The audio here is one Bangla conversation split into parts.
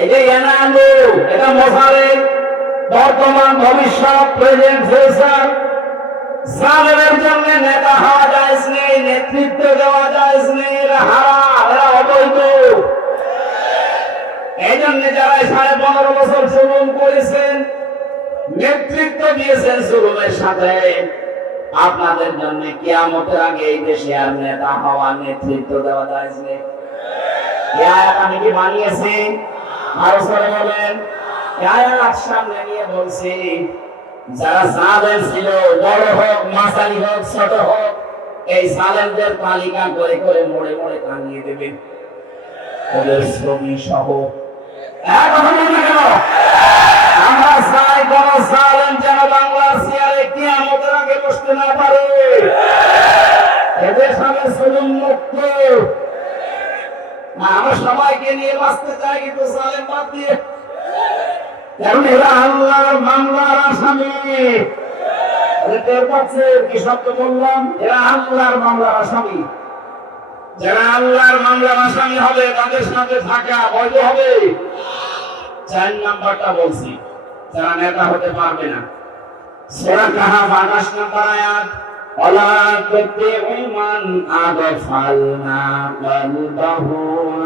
এই যে এনামু, এটা মোসারের বর্তমান ভবিষ্যৎ, প্রেজেন্ট ফিউচার। জালেমের জন্য নেতা হওয়া যায় নেই, নেতৃত্ব দেওয়া যায় নেই, এরা হারাম, এরা অবৈধ। এই জন্য যারা 15.5 বছর জুলুম করেছেন, নেতৃত্ব দিয়েছেন জুলুমের সাথে, আপনাদের জন্য কিয়ামতের আগে এই দেশে আর নেতা হওয়া, নেতৃত্ব দেওয়া যায় নেই। এই আয়াত আমি কি বানিয়েছি? আরো সরে বলেন। এই আয়াত সামনে নিয়ে বলছি, যারা জালেম ছিল, বড় হোক, মাঝারি হোক, ছোট হোক, এই জালেমদের তালিকা করে করে মোড়ে মোড়ে টাঙিয়ে দেবেন, ওদের শ্রমিক সহ। আমরা চাই কোন জালেম যেন বাংলার চেয়ারে কিয়ামতের আগে বসতে না পারে। এদের সামনে জুলুম মুক্ত। আমরা সবাইকে নিয়ে বাঁচতে চাই, কিন্তু জালেম বাদ দিয়ে। কারণ এরা আল্লাহর মামলার আসামি। টের পাচ্ছে কি শব্দ বললাম? এরা আল্লাহর মামলার আসামি। যারা আল্লাহর মামলার আসামি হবে, তাদের সাথে থাকা বৈধ হবে। 4 নাম্বারটা বলছি, যারা নেতা হতে পারবে না। সূরা কাহাফ 28 নম্বর আয়াত, ওয়ালা তুতিউ মান আগফালনা কলবাহু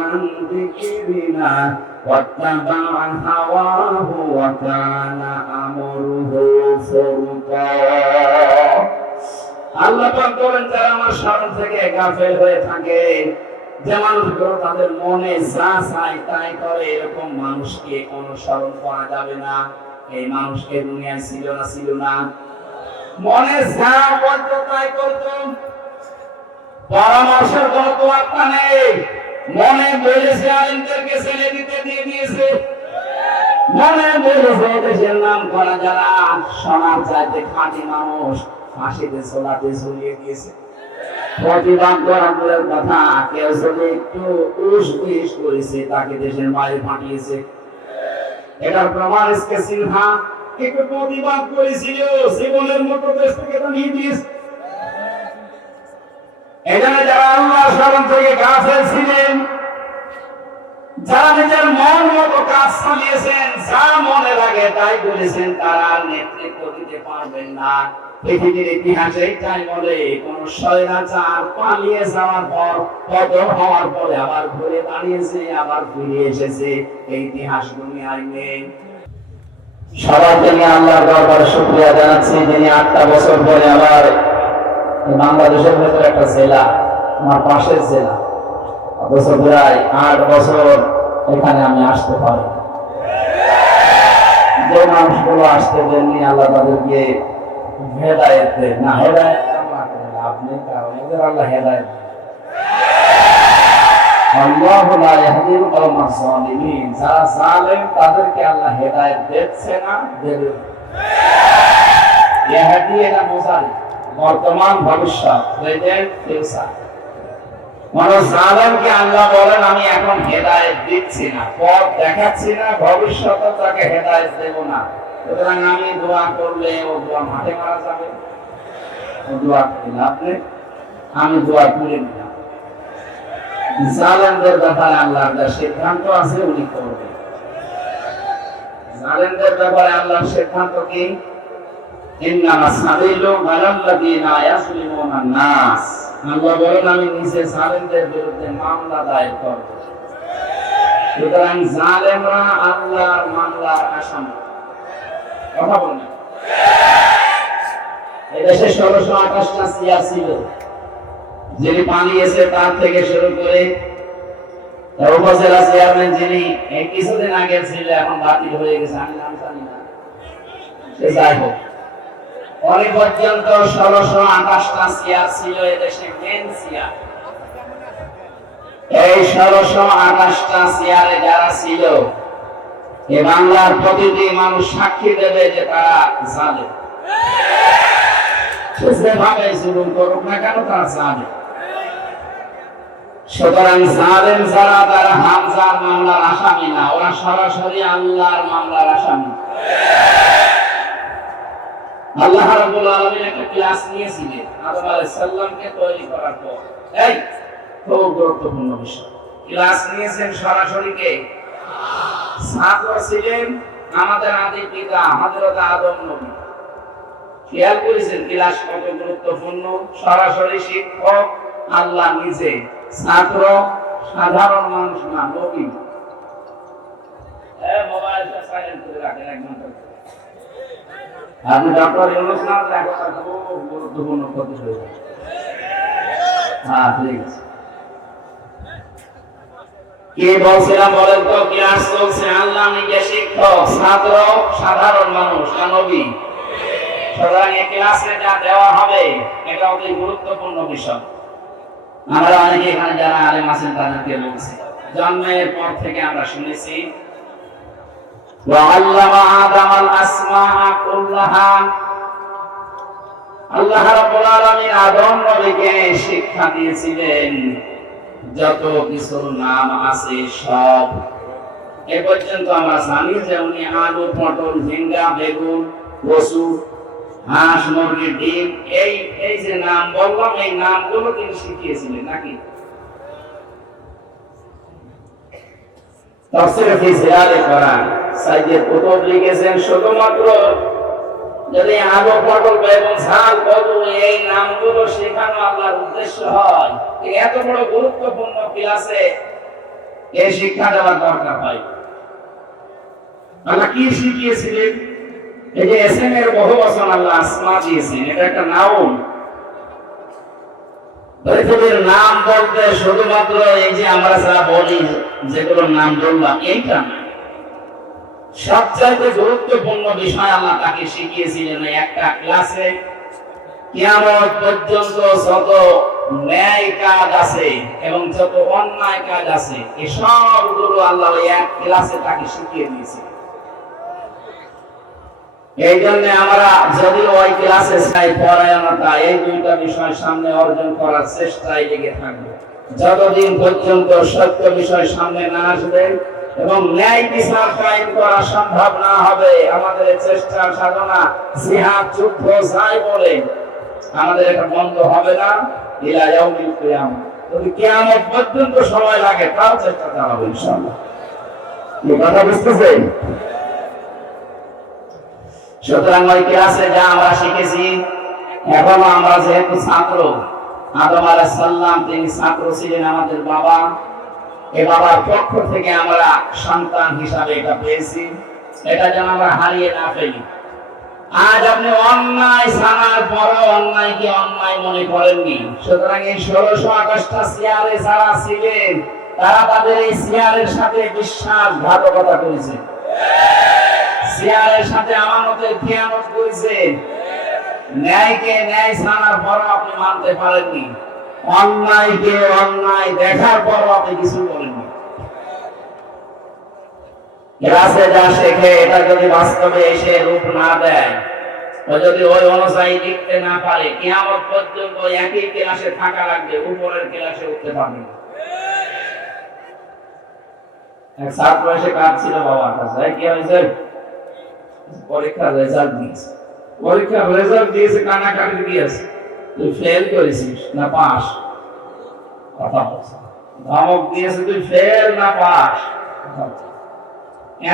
আন যিকরিনা ওয়াত্তাবা হাওয়াহু ওয়া কানা আমরুহু ফুরতা। আল্লাহ পাক বলেন, যারা আমার স্মরণ থেকে গাফেল হয়ে থাকে, যে মানুষগুলো তাদের মনে যা চায় তাই করে, এরকম মানুষকে অনুসরণ করা যাবে না। এই মানুষকে দুনিয়ায় ছিল না, ছিল না। মনে যা বলতো তাই করতো, পরামর্শের কোনো তোয়াক্কা নেই। মনে বলেছে আলেমদেরকে ছেড়ে দিতে দিয়ে দিয়েছে। মনে বলেছে দেশের নাম করা যারা সোনার চাইতে খাঁটি মানুষ, ফাঁসিতে ঝোলাতে ঝুলিয়ে দিয়েছে। প্রতিবাদ করার কথা, কেউ যদি একটু উস করেছে, তাকে দেশের বাইরে পাঠিয়েছে। এটার প্রমাণ এসকে সিনহা একটু প্রতিবাদ করেছিল, জীবনের মতো দেশ থেকে নিয়ে দিয়েছে। এখানে যারা আল্লাহর স্মরণ থেকে গাফেল ছিলেন, যারা নিজের মন মতো কাজ চালিয়েছেন, যা মনে লাগে তাই করেছেন, তারা নেতৃত্ব দিতে পারবেন না। পৃথিবীর ইতিহাসে এটাই বলে, কোন স্বৈরাচার পালিয়ে যাওয়ার পর, পতন হওয়ার পরে আবার ঘুরে দাঁড়িয়েছে, আবার ফিরে এসেছে। এই ইতিহাস দুনিয়ায় নেই। সবার জন্য আল্লাহর দরবারে শুকরিয়া জানাচ্ছি, যিনি 8টা বছর পরে আবার বাংলাদেশের ভেতরে একটা জেলা, আমার পাশের জেলা, অথচ প্রায় 8 বছর এখানে আমি আসতে পারি। যে মানুষগুলো আসতে দেননি, আল্লাহ তাদেরকে হেদায়েত দেন। না, হেদায়েত আপনি কারণ ওদের আল্লাহ হেদায়েত দেন। আল্লাহু লা ইয়াহদিল কওমাজ যালিমিন। যারা জালেম তাদেরকে আল্লাহ হেদায়েত দিচ্ছে না, দেবে। ইয়াহদি এটা মুজারি, বর্তমান ভবিষ্যৎ, প্রেজেন্ট ফিউচার। মানে জালেমকে আল্লাহ বলেন, আমি এখন হেদায়েত দিচ্ছি না, পথ দেখাচ্ছি না, ভবিষ্যতে তাকে হেদায়েত দেব না। সুতরাং আমি দোয়া করলে ও দোয়া মাঠে মারা যাবে, ও দোয়া করে লাভ নেই। আমি দোয়া করে নিলাম। জালেমদের ব্যাপারে আল্লাহর যা সিদ্ধান্ত আছে উনি করবেন। জালেমদের ব্যাপারে আল্লাহর সিদ্ধান্ত কি? ইন্নামাস সাবিলু আলাল্লাযিনা ইয়াসলিমুনা নাস। আল্লাহ বলেন, আমি নিজে জালেমদের বিরুদ্ধে মামলা দায়ের করব। সুতরাং জালেমরা আল্লাহর মামলার আসামি। কথা বলেন। এদেশে 1628টা সিয়া ছিল, যিনি পালিয়েছে তার থেকে শুরু করে উপজেলা চেয়ারম্যান যিনি এই কিছুদিন আগে ছিল, এখন বাতিল হয়ে গেছে, আমি নাম জানি না, সে যাই হোক, অনেক পর্যন্ত 1628টা চেয়ার ছিল এদেশে মেন চেয়ার। এই 1628টা চেয়ারে যারা ছিল, এ বাংলার প্রতিটি মানুষ সাক্ষী দেবে যে তারা জালেম। যেভাবে জুলুম করুক না কেন, তারা জালেম। সুতরাং জালেম যারা, তারা হামজার মামলার আসামি না, ওরা সরাসরি আল্লাহর মামলার আসামি। আল্লাহ রাব্বুল আলামিন একটা ক্লাস নিয়েছিলেন আদম আলাইহিস সালামকে তৈরি করার পর। এই খুব গুরুত্বপূর্ণ বিষয়, ক্লাস নিয়েছেন সরাসরি কে? ছাত্র ছিলেন আমাদের আদি পিতা হযরত আদম নবী। খেয়াল করেছেন ক্লাস কত গুরুত্বপূর্ণ? সরাসরি শিক্ষক আল্লাহ নিজে, ছাত্র সাধারণ মানুষ না, নবী। মোবাইলটা সাইলেন্ট করে রাখেন এক ঘন্টা। আপনি ডক্টর ইউনূস না কথা খুব গুরুত্বপূর্ণ ক্ষতি হয়ে যাবে। হ্যাঁ ঠিক আছে। কে বলছিলাম বলেন তো? ক্লাস চলছে, আল্লাহ নিজে শিক্ষক, ছাত্র সাধারণ মানুষ না নবী? সুতরাং এই ক্লাসে যা দেওয়া হবে এটা অতি গুরুত্বপূর্ণ বিষয়। আমরা অনেকে এখানে যারা আলেম আছেন তাদেরকে বলছি, জন্মের পর থেকে আমরা শুনেছি ওয়াল্লামা আদামাল আসমাআ কুল্লাহা, আল্লাহ রাব্বুল আলামিন আদম নবীকে শিক্ষা দিয়েছিলেন যত কিছুর নাম আছে সব। এ পর্যন্ত আমরা জানি যে উনি আলু, পটল, ঝিঙ্গা, বেগুন, কচু, হাঁস, মুরগি, ডিম, এই যে নাম বললাম এই নামগুলো তিনি শিখিয়েছিলেন নাকি? তাফসীরে ফি জিলালে কোরআন সাইয়্যিদ কুতুব লিখেছেন শুধুমাত্র যদি আলু, পটল, বেগুন, ঝাল, কদু এই নামগুলো শেখানো আল্লাহর উদ্দেশ্য হয়, এত বড় গুরুত্বপূর্ণ ক্লাসে এই শিক্ষা দেওয়ার দরকার হয়। আল্লাহ কি শিখিয়েছিলেন? এই যে এসএমের বহু বচন আল্লাহ আসমা দিয়েছেন, এটা একটা নাউন। পৃথিবীর নাম বলতে শুধুমাত্র এই যে আমরা যা বলি যেগুলো নাম বললাম এইটা না, সবচাইতে গুরুত্বপূর্ণ বিষয় আল্লাহ তাকে শিখিয়েছিলেন একটা ক্লাসে। কিয়ামত পর্যন্ত যত ন্যায় কাজ আছে এবং যত অন্যায় কাজ আছে এই সবগুলো আল্লাহ এক ক্লাসে তাকে শিখিয়ে দিয়েছে। এই জন্য আমরা যদি ওই ক্লাসে চাই পরায়ণতা, এই দুইটা বিষয় সামনে অর্জন করার চেষ্টায় লেগে থাকবো যতদিন পর্যন্ত সত্য বিষয় সামনে না আসবে এবং ন্যায় বিচার কায়েম করা সম্ভব না হবে। আমাদের চেষ্টা সাধনা জিহাদ যুদ্ধ যাই বলে আমাদের এটা বন্ধ হবে না ইলা ইয়াউমিল কিয়ামah। যদি কিয়ামত পর্যন্ত সময় লাগে তাও চেষ্টা চালাবো ইনশাআল্লাহ। এই কথা বুঝতেছেন? সুতরাং ওই ক্লাসে যা আমরা শিখেছি, এখনো আমরা যেহেতু ছাত্র, আদম আলাইহিস সালাম তিনি ছাত্র ছিলেন আমাদের বাবা, এই বাবার পক্ষ থেকে আমরা সন্তান হিসাবে এটা পেয়েছি, এটা যেন আমরা হারিয়ে না ফেলি। আজ আপনি অন্যায় জানার পরও অন্যায়কে অন্যায় মনে করেননি। সুতরাং এই 1628টা চেয়ারে যারা ছিলেন তারা তাদের এই চেয়ারের সাথে বিশ্বাসঘাতকতা করেছে, চেয়ারের সাথে আমানতের খেয়ানত করেছে। ন্যায়কে ন্যায় জানার পরও আপনি মানতে পারেননি, অন্যায়কে অন্যায় দেখার পরও আপনি কিছু করেননি। ক্লাসে যা শেখে এটা যদি বাস্তবে এসে রূপ না দেয়, ও যদি ওই অনুযায়ী লিখতে না পারে, কিয়ামত পর্যন্ত একই ক্লাসে থাকা লাগবে, উপরের ক্লাসে উঠতে পারবে না। এক ছাত্র এসে কাঁদছিল বাবার কাছে, কি হয়েছে? পরীক্ষার রেজাল্ট দিয়েছে, পরীক্ষার রেজাল্ট দিয়েছে, কানাকাটি দিয়েছে, তুই ফেল করেছিস না পাস? কথা বলছে, ধমক দিয়েছে, তুই ফেল না পাস?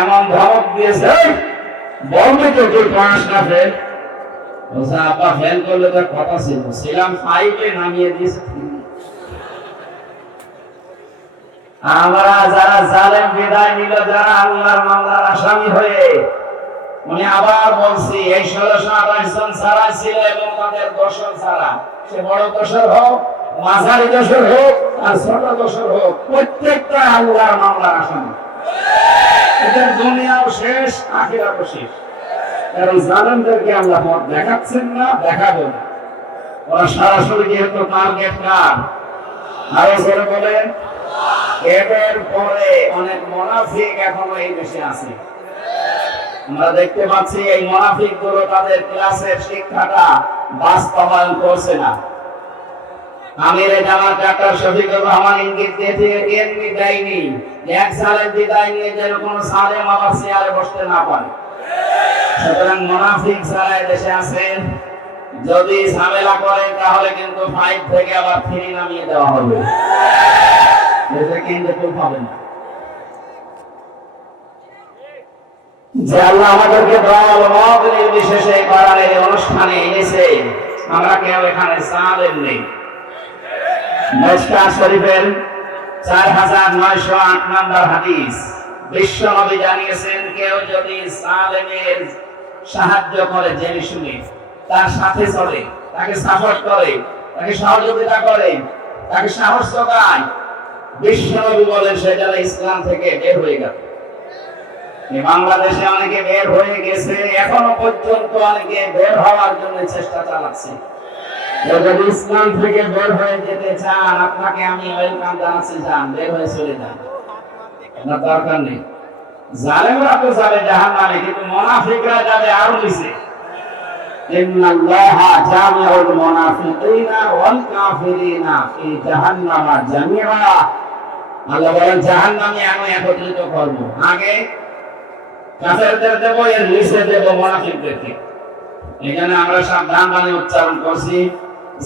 এমন ধমক দিয়েছে, বলবি তো তুই পাস না ফেল? বলছে আব্বা ফেল করলে তার কথা ছিল, ছিলাম 5-এ নামিয়ে দিয়েছে। আমরা যারা জালেম বিদায় নিল, যারা আল্লাহর মামলার আসামি হয়ে, উনি আবার বলছি এই 1628 জন ছাড়া ছিল এবং তাদের দোষর ছাড়া, সে বড় দোষর হোক, মাঝারি দোষর হোক আর ছোট দোষর হোক, প্রত্যেকটা আল্লাহর মামলার আসামি। এদের দুনিয়াও শেষ, আখিরাতও শেষ। কারণ জালেমদেরকে আল্লাহ পথ দেখাচ্ছেন না, দেখাবেন। ওরা সরাসরি যেহেতু টার্গেট না, আরো জোরে বলেন। এদের পরে অনেক মুনাফিক এখনো এই দেশে আছে। আমরা দেখতে পাচ্ছি এই মুনাফিক গুলো তাদের ক্লাসের শিক্ষাটা বাস্তবায়ন করছে না। আমিরে জামাত ডাক্তার শফিকুর রহমান ইঙ্গিত দিয়ে এমনি দেয়নি এক সালের বিদায় নিয়ে যেন কোন সালেম আবার চেয়ারে বসতে না পারে। সুতরাং মুনাফিক যারা দেশে আছেন, যদি ঝামেলা করে তাহলে কিন্তু 5 থেকে আবার 3 নামিয়ে দেওয়া হবে, এতে কিন্তু খুব হবে না। যে আল্লাহ আমাদেরকে দল মত নির্বিশেষে কোরআনের অনুষ্ঠানে এনেছে, আমরা কেউ এখানে জালেম নেই। মিশকাত শরীফের 4908 নম্বর হাদিস, বিশ্ব নবী জানিয়েছেন, কেউ যদি জালেমের সাহায্য করে জেনে শুনে, তার সাথে চলে, তাকে সাপোর্ট করে, তাকে সহযোগিতা করে, তাকে সাহস যোগায়, বিশ্ব নবী বলেন সে যেন ইসলাম থেকে বের হয়ে গেল। বাংলাদেশে অনেকে বের হয়ে গেছে, এখনো পর্যন্ত অনেকে বের হওয়ার জন্য চেষ্টা চালাচ্ছে। যদি ইসলাম থেকে বের হয়ে যেতে চান, আপনাকে আমি ওয়েলকাম জানাচ্ছি, যান, বের হয়ে চলে যান, আপনার দরকার নেই। জালেমরা তো যাবে জাহান্নামে, কিন্তু মুনাফিকরা যাবে আরো নিচে। ইন্নাল্লাহা জামিউল মুনাফিকিনা ওয়াল কাফিরিনা ফি জাহান্নামা জামিআ। আল্লাহ বলেন জাহান্নামে আমি একত্রিত করব, আগে কাফেরদের দেব, এর নিচে দেব মুনাফিকদেরকে। এখানে আমরা সাবধান বাণী উচ্চারণ করছি,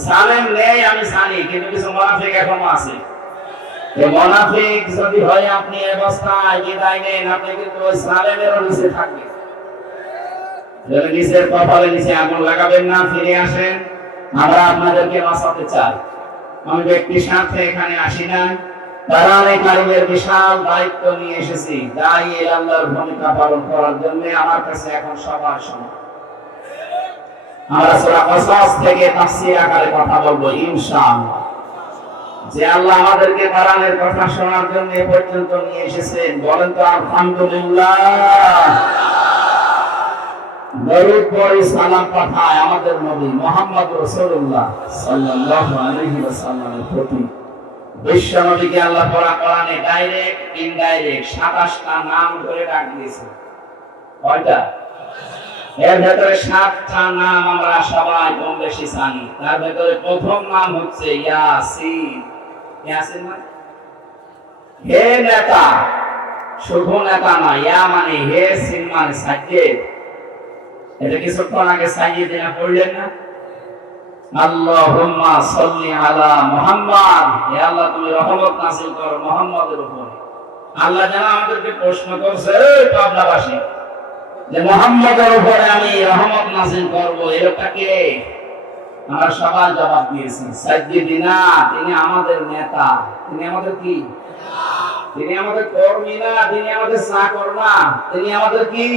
জালেম নেই আমি জানি, কিন্তু কিছু মুনাফিক এখনো আছে। এই মুনাফিক যদি হয় আপনি এই অবস্থায় বিদায় নেন, আপনি কিন্তু ওই জালেমেরও নিচে থাকবেন। যদি নিচের কপালে নিচে আগুন লাগাবেন না, ফিরে আসেন। আমরা আপনাদেরকে বাঁচাতে চাই। আমি ব্যক্তির স্বার্থে এখানে আসি না, কোরআনে কারিমের বিশাল দায়িত্ব নিয়ে এসেছি, দায়ী আল্লাহর ভূমিকা পালন করার জন্য আমার কাছে এখন সবার সময়। আমরা সূরা কসস থেকে তাফসীর আকারে কথা বলবো ইনশাআল্লাহ। যে আল্লাহ আমাদেরকে কোরআনের কথা শোনার জন্য এ পর্যন্ত নিয়ে এসেছেন, বলেন তো আলহামদুলিল্লাহ। দরুদ পড়ি, সালাম পাঠায় আমাদের নবী মুহাম্মদ রাসূলুল্লাহ সাল্লাল্লাহু আলাইহি ওয়াসাল্লামের প্রতি। বিশ্ব নবীকে আল্লাহ কোরআনে ডাইরেক্ট ইনডাইরেক্ট 27টা নাম ধরে ডাক দিয়েছেন। কয়টা? এর ভেতরে 7টা নাম আমরা সবাই কম বেশি জানি। তার ভেতরে প্রথম নাম হচ্ছে ইয়াসিন। ইয়াসিন মানে হে নেতা, শুধু নেতা না, ইয়া মানে হে, সিন মানে সাজ্জেদ। এটা কিছুক্ষণ আগে সাইয়্যিদিনা পড়লেন না, আল্লাহুম্মা সাল্লি আলা মুহাম্মাদ, হে আল্লাহ তুমি রহমত নাযিল করো মুহাম্মাদের উপরে। আল্লাহ যেন আমাদেরকে প্রশ্ন করছে, এই পাবনাবাসী, যে মুহাম্মাদের উপরে আমি রহমত নাযিল করব, এই লোকটা কে? আমরা সবাই জবাব দিয়েছি সাইয়্যিদিনা, তিনি আমাদের নেতা। তিনি আমাদের কি? তিনি আমাদের কর্মী না, তিনি আমাদের চাকর না, তিনি আমাদের কি?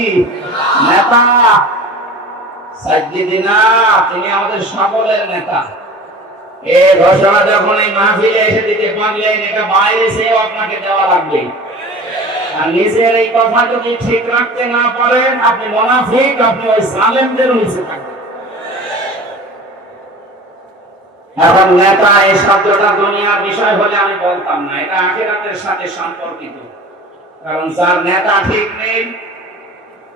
নেতা। সাইয়্যিদিনা, তিনি আমাদের সকলের নেতা। এই ঘোষণা যখন এই মাহফিলে এসে দিতে পারলেন, এটা বাইরে এসেও আপনাকে দেওয়া লাগবে। আর নিজের এই কথা যদি ঠিক রাখতে না পারেন, আপনি মুনাফিক, আপনি ওই জালেমদের নিচে থাকবেন। এখন নেতা এই শব্দটা দুনিয়ার বিষয় হলে আমি বলতাম না, এটা আখিরাতের সাথে সম্পর্কিত। কারণ যার নেতা ঠিক নেই,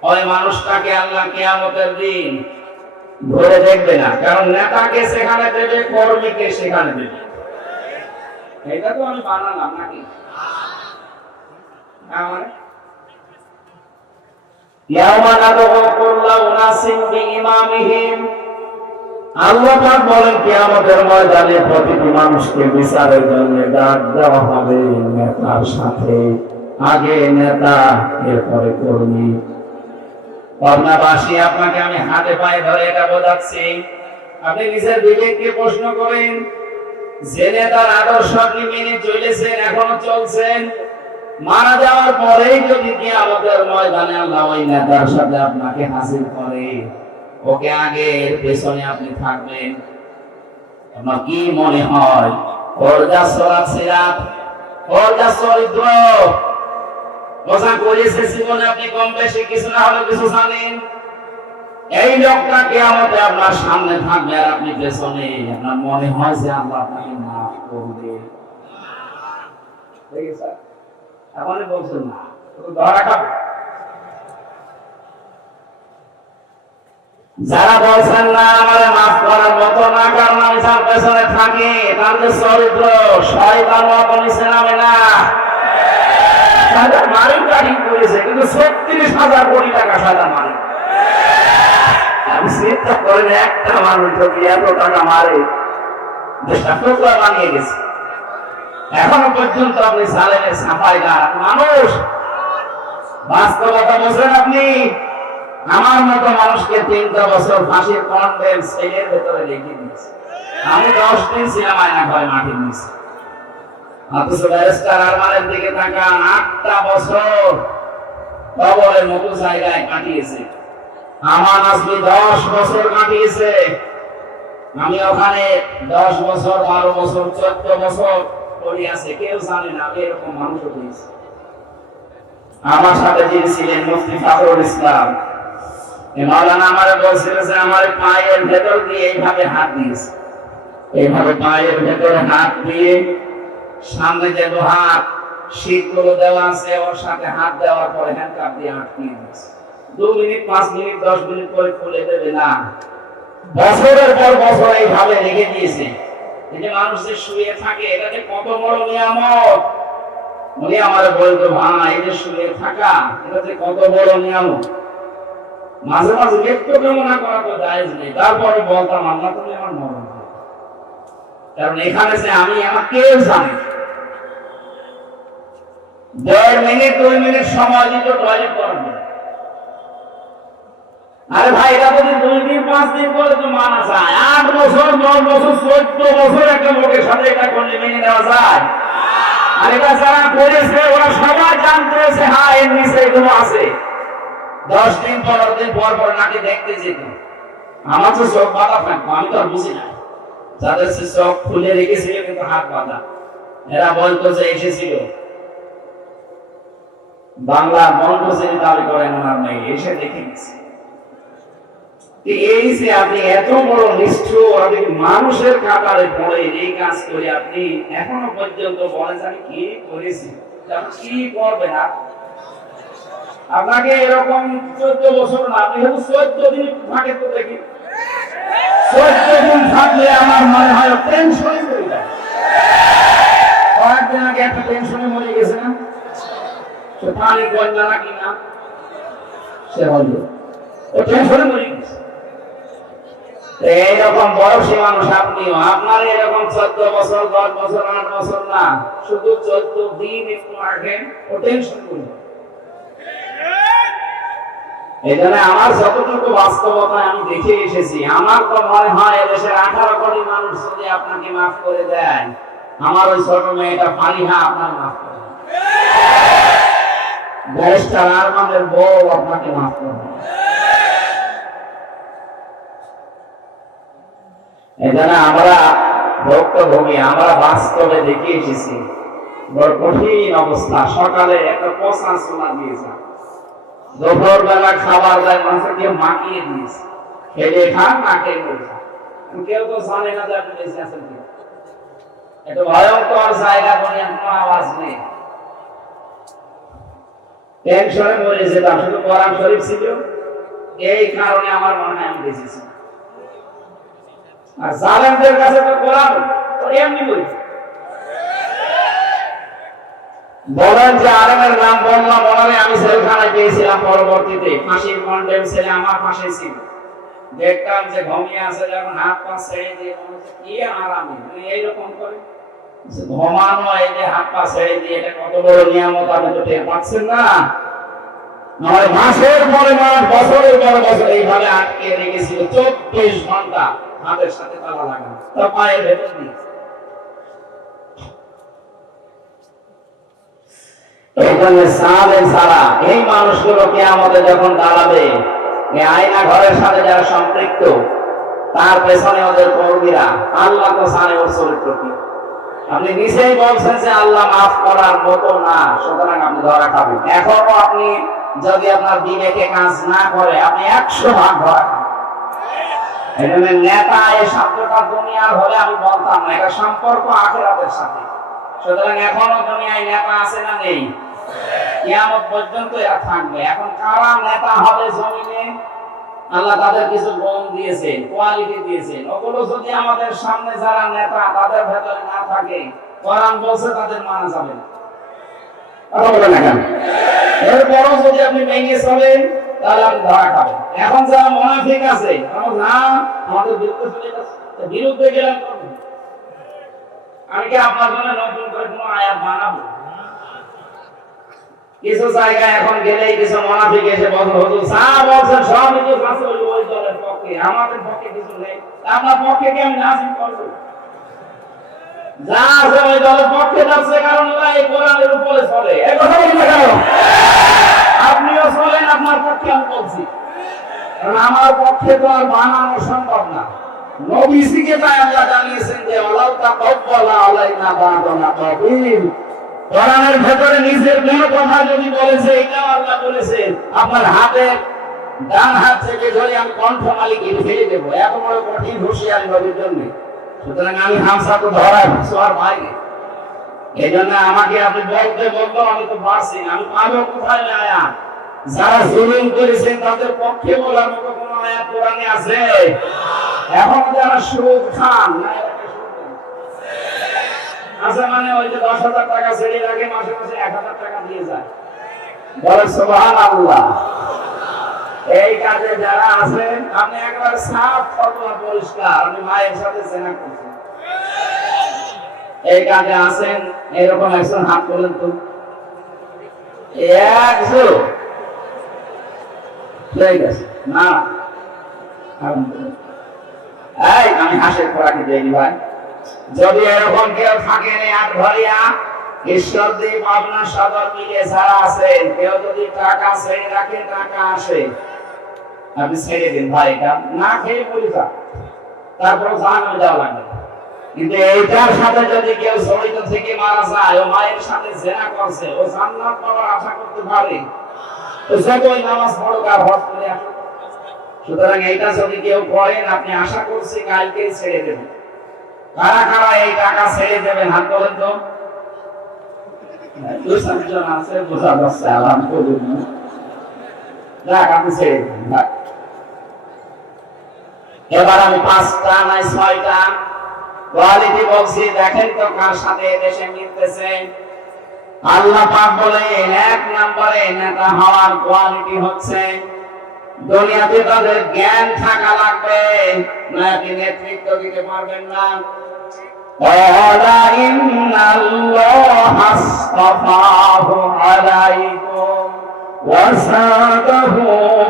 ওই মানুষটাকে আল্লাহ কিয়ামতের দিন ধরে দেখবে না। কারণ নেতাকে সেখানে দেবে, কর্মীকে সেখানে দেবে। এটা তো আমি বানালাম নাকি? ইয়াওমা নাদউ কুল্লা উনাসিন বিইমামিহিম। আল্লাহ পাক বলেন কিয়ামতের ময়দানে প্রতিটি মানুষকে বিচারের জন্য ডাক দেওয়া হবে নেতার সাথে। আগে নেতা, এরপরে কর্মী। পাবনাবাসী, আপনাকে আমি হাতে পায়ে ধরে এটা বোঝাচ্ছি, আপনি নিজের বিবেককে প্রশ্ন করেন, যে নেতার আদর্শ আপনি মেনে চলেছেন, এখনো চলছেন, মারা যাওয়ার পরেই যদি কিয়ামতের ময়দানে আল্লাহ ওই নেতার সাথে আপনাকে হাজির করে, ওকে আগে এর পেছনে আপনি থাকবেন, আপনার কি মনে হয় ওর যা সিরাত, ওর যা চরিত্র বোঝা করেছে জীবনে, আপনি কম বেশি কিছু না হলে কিছু জানেন, এই লোকটা কিয়ামতে আপনার সামনে থাকবে আর আপনি পেছনে, আপনার মনে হয় যে আল্লাহ আপনাকে মাফ করবে। ঠিক আছে, এখন বলছেন না, ধরা খাবে। যারা বলছেন না আমারে মাফ করার মতো না, কারণ আমি যার পেছনে থাকি তার যে চরিত্র, শয়তান মতো নিচে নামে না। শয়তান মালিক গাড়ি করেছে, কিন্তু ৩৬,০০০ কোটি টাকা শয়তান মালিক। আমি চিন্তা করেন, একটা মানুষ যদি এত টাকা মারে, দেশটা টুকরা বানিয়ে গেছে। এখনো পর্যন্ত আপনি জালেমের সাফাই গান মানুষ বাস্তবতা বুঝলেন আপনি? আমার মতো মানুষকে 3টা বছর ফাঁসির কন্ডেম সেলের ভেতরে রেখে দিয়েছে। আমি 10 দিন ছিলাম আয়না ঘরে মাটির নিচে। অথচ ব্যারিস্টার আরমানের দিকে তাকান, 8টা বছর কবরের মতো জায়গায় কাটিয়েছে। আমার আসলে 10 বছর কাটিয়েছে। আমি ওখানে 10 বছর, 12 বছর, 14 বছর পড়ে আছে, কেউ জানে না আমি এরকম মানুষ হয়েছি। আমার সাথে যিনি ছিলেন মুফতি ফখরুল ইসলাম, মাওলানা আমারে বলছিল যে আমার পায়ের ভেতর দিয়ে এইভাবে হাত দিয়েছে, এইভাবে পায়ের ভেতরে হাত দিয়ে সামনে যে লোহার শীটগুলো দেওয়া আছে ওর সাথে হাত দেওয়ার পরে হ্যান্ডকাপ দিয়ে আটকিয়ে দিয়েছে। 2 মিনিট, 5 মিনিট, 10 মিনিট পরে খুলে দেবে না। বছরের পর বছর এইভাবে রেখে দিয়েছে। এই যে মানুষ যে শুয়ে থাকে, এটা যে কত বড় নিয়ামত। উনি আমার বলতো, ভাই এই যে শুয়ে থাকা, এটা যে কত বড় নিয়ামত। মাঝে মাঝে ব্যক্ত কামনা করা তো জায়েজ নেই, তারপরে বলতাম আল্লাহ তুমি আমার মরণ দাও। কারণ এখানে যে আমি, আমার কেউ জানে 1.5 মিনিট 2 মিনিট সময় দিত টয়লেট করার জন্য। আরে ভাই এটা যদি 2 দিন 5 দিন করে তো মানা যায়, 8 বছর 9 বছর 14 বছর একটা লোকের সাথে এটা করলে মেনে নেওয়া যায়? আর এটা যারা করেছে ওরা সবাই জানতেছে হ্যাঁ এর নিচে এগুলো আছে। 10 দিন 15 দিন পর পর নাকি দেখতে যেত। আমার তো চোখ বাঁধা থাকবো, আমি তো আর বুঝি না। যাদের চোখ খুলে রেখেছিল কিন্তু হাত বাঁধা, এরা বলতো যে এসেছিল বাংলা মন্ত্রী দাবি করেন ওনার মেয়ে, এসে দেখে গেছে। এই যে আপনি এত বড় নিষ্ঠুর, আপনি মানুষের কাতারে পড়ে এই কাজ করে আপনি এখনো পর্যন্ত বলেন যে আমি কি করেছি, কি করবেন? আপনাকে এরকম 14 বছর না, আপনি শুধু 14 দিন থাকে তো দেখি, 14 দিন থাকলে আমার মনে হয় টেনশনে মরে যায়। কয়েকদিন আগে একটা টেনশনে মরে গেছে না, সে পানি গঞ্জা নাকি না, সে বলল ও টেনশনে মরে গেছে। এইরকম বয়সী মানুষ আপনিও, আপনার এরকম 14 বছর 10 বছর 8 বছর না, শুধু 14 দিন একটু আগে ও টেনশন করবে। এই জন্য আমার যতটুকু বাস্তবতায় আমি দেখে এসেছি, আমার তো মনে হয় দেশের 18 কোটি মানুষ যদি আপনাকে মাফ করে দেয়, আমার ওই ছোট মেয়েটা ফারিহা আপনার মাফ করে, ব্যারিস্টার আরমানের বউ আপনাকে মাফ করবে। এখানে আমরা ভুক্তভোগী, আমরা বাস্তবে দেখে এসেছি বড় কঠিন অবস্থা। সকালে একটা পচা সোনা দিয়েছে, দুপুর বেলা খাবার দেয় মানুষকে মাখিয়ে দিয়েছে, খেলে খান না খেয়ে বলছে, কেউ তো জানে না যে আপনি বেঁচে আছেন কি। একটা ভয়ঙ্কর জায়গা, কোনো আওয়াজ নেই, টেনশনে মরে যেতাম। শুধু কোরআন শরীফ ছিল, এই কারণে আমার মনে হয় আমি বেঁচেছি। আর জালেমদের কাছে তো কোরআন এমনি বলি। বলেন যে আলেমের নাম বললাম, বলারে আমি জেলখানায় পেয়েছিলাম, পরবর্তীতে ফাঁসির কন্ডেম ছেলে আমার পাশে ছিল। দেখতাম যে ঘুমিয়ে আছে, যখন হাত পা ছেড়ে দিয়ে কি আরামে এইরকম করে ঘুমানো, এই যে হাত পা ছেড়ে দিয়ে, এটা কত বড় নিয়ামত আপনি তো টের পাচ্ছেন না। নয় মাসের পরে মাস, বছরের পরে বছর এইভাবে আটকে রেখেছিল 24 ঘন্টা হাতের সাথে তালা লাগানো, তা পায়ের ভেতর দিয়ে। এই মানুষগুলোকে আমাদের যখন দাঁড়াবে, আয়না ঘরের সাথে যারা সম্পৃক্ত, তার পেছনে ওদের কর্মীরা, আল্লাহ তো জানে ওর চরিত্র কি। আপনি নিজেই বলছেন যে আল্লাহ মাফ করার মতো না, সুতরাং আপনি ধরা খাবেন। এখনো আপনি যদি আপনার বিবেকে কাজ না করে, আপনি 100 ভাগ ধরা খাবেন। এজন্য নেতা এই শব্দটা দুনিয়ার হলে আমি বলতাম না, এটা সম্পর্ক আখিরাতের সাথে। সুতরাং এখনো দুনিয়ায় নেতা আছে না নেই? কিয়ামত পর্যন্ত এরা থাকবে। এখন কারা নেতা হবে জমিনে, আল্লাহ তাদের কিছু গুণ দিয়েছেন, কোয়ালিটি দিয়েছেন। ওগুলো যদি আমাদের সামনে যারা নেতা তাদের ভেতরে না থাকে, কোরআন বলছে তাদের মানা যাবে না। কথা বলেন না কেন? এরপরও যদি আপনি ভেঙে চলেন, তাহলে আপনি ধরা খাবেন। এখন যারা মুনাফিক আছে, না আমাদের বিরুদ্ধে চলে যাচ্ছে, বিরুদ্ধে গেলেন করবেন। আমি কি আপনার জন্য নতুন করে কোনো আয়াত বানাবো? কিছু জায়গায় এখন গেলেই কিছু মুনাফিক এসে বলে হুজুর যা বলছেন সবই তো আছে ওই দলের পক্ষে, আমাদের পক্ষে কিছু নেই। আপনার পক্ষে কি আমি নাজিল করব? যা আছে ওই দলের পক্ষে যাচ্ছে, কারণ ওরা এই কোরআনের উপরে চলে। এই কথা বলি না কেন? আপনিও চলেন, আপনার পক্ষে আমি বলছি, কারণ আমার পক্ষে তো আর বানানো সম্ভব না। নবীজিকে তাই আল্লাহ জানিয়েছেন যে ওয়ালাউ তাকাব্বালা আলাইনা বা'দানা তাবিল। কোরআনের ভেতরে নিজের কোনো কথা যদি বলেছে, এটাও আল্লাহ বলেছেন আপনার হাতে ডান হাত থেকে ধরে আমি কণ্ঠমালী কেটে ফেলে দেবো। এত বড় কঠিন হুঁশিয়ারি নবীর জন্য। সুতরাং আমি হামসা তো ধরার ছোঁয়ার বাইরে। এই জন্য আমাকে আপনি বলতে বললো আমি তো পারছি না, আমি পাবো কোথায় আয়াত? যারা জুলুম করেছেন তাদের পক্ষে বলার মতো কোন আয়াত কোরআনে আছে? এখন যারা সুদ খান না আছে, মানে ওই যে 10,000 টাকা ছেড়ে রাখে, মাসে মাসে 1,000 টাকা দিয়ে যায়, বলে সুবহানাল্লাহ। এই কাজে যারা আছেন, আপনি একবার সাফ ফতোয়া পরিষ্কার, আমি মায়ের সাথে জেনা করছি, এই কাজে আছেন, এরকম একজন হাত তোলেন তো। একজন ঠিক আছে না? এই আমি হাসের খোরাকি দেইনি ভাই। যদি এরকম কেউ থাকেন এক ধরিয়া ঈশ্বরদী পাবনা সদর মিলে যারা আছেন, কেউ যদি টাকা ছেড়ে রাখে, টাকা আসে, আপনি ছেড়ে দিন ভাই, এটা না খেয়ে বলি যা, তারপর জাহান্নামে যাওয়া লাগবে। কিন্তু এইটার সাথে যদি কেউ জড়িত থেকে মারা যায়, ও মায়ের সাথে জেনা করছে, ও জান্নাত পাওয়ার আশা করতে পারে, তো যতই নামাজ পড়ুক আর হজ করে আসুক। সুতরাং এইটা যদি কেউ করেন, আপনি আশা করছি কালকেই ছেড়ে দেবেন। কারা কারা এই টাকা ছেড়ে দেবেন হাত তোলেন তো। দুজন আছে, বোঝা যাচ্ছে আলহামদুলিল্লাহ। যাক, আপনি ছেড়ে দেবেন। এবার আমি 5টা নাই 6টা কোয়ালিটি বলছি, দেখেন তো কার সাথে এদেশে মিলতেছে। আল্লাহ পাক বলেন 1 নম্বরে নেতা হওয়ার কোয়ালিটি হচ্ছে দুনিয়াতে তাদের জ্ঞান থাকা লাগবে, নাকি নেতৃত্ব দিতে পারবেন না। ওয়ালা ইন্নাল্লাহা আসতাফাহু আলাইকুম ওয়া যাদাহু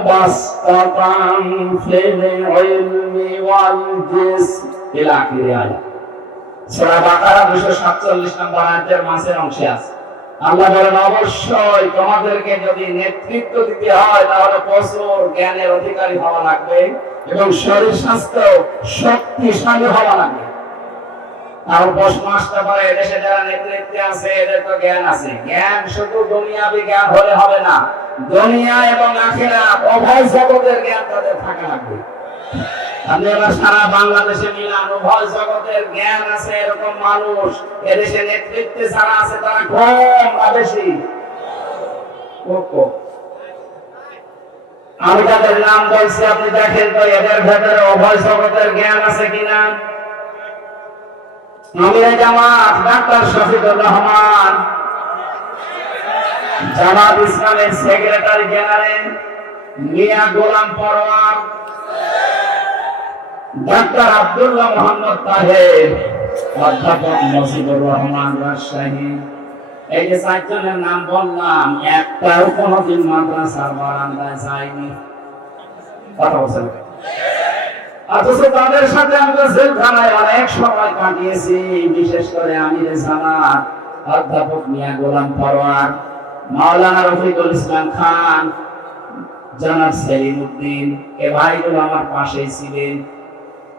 বাসতাতান ফিল ইলমি ওয়াল জিসম ইলা আখিরি আয়াত। সূরা বাকারা 247 নম্বর আয়াতের মাঝের অংশে আছে। আল্লাহ বলেন অবশ্যই তোমাদেরকে যদি নেতৃত্ব দিতে হয়, তাহলে প্রচুর জ্ঞানের অধিকারী হওয়া লাগবে এবং শরীর স্বাস্থ্য শক্তিশালী হওয়া লাগবে। আর প্রশ্ন আসতে পারে, দেশে যারা নেতৃত্বে আছে এদের তো জ্ঞান আছে। জ্ঞান শুধু দুনিয়াবি জ্ঞান হলে হবে না, দুনিয়া এবং আখিরাত উভয় জগতের জ্ঞান তাদের থাকা লাগবে। আপনি এবার সারা বাংলাদেশে মিলান, উভয় জগতের জ্ঞান আছে এরকম মানুষ এদেশে নেতৃত্বে যারা আছে, তারা কম না বেশি? আমি তাদের নাম বলছি, আপনি দেখেন তো এদের ভেতরে উভয় জগতের জ্ঞান আছে কিনা। আমিরে জামাত ডাক্তার শফিকুর রহমান, জামাত ইসলামের সেক্রেটারি জেনারেল মিয়া গোলাম পরোয়ার, ডাক্তার আব্দুল্লাহ মোহাম্মদ তাহের, অধ্যাপক মুজিবুর রহমান রাজশাহী। এই যে 4 জনের নাম বললাম, একটাও কোনদিন মাদ্রাসার বারান্দায় যায়নি। কথা বলছেন? অথচ তাদের সাথে আমরা জেলখানায় অনেক সময় কাটিয়েছি। বিশেষ করে আমিরে জামাত অধ্যাপক মিয়া গোলাম পরোয়ার, মাওলানা রফিকুল ইসলাম খান, জনাব সেলিম উদ্দিন, এ ভাইগুলো আমার পাশেই ছিলেন।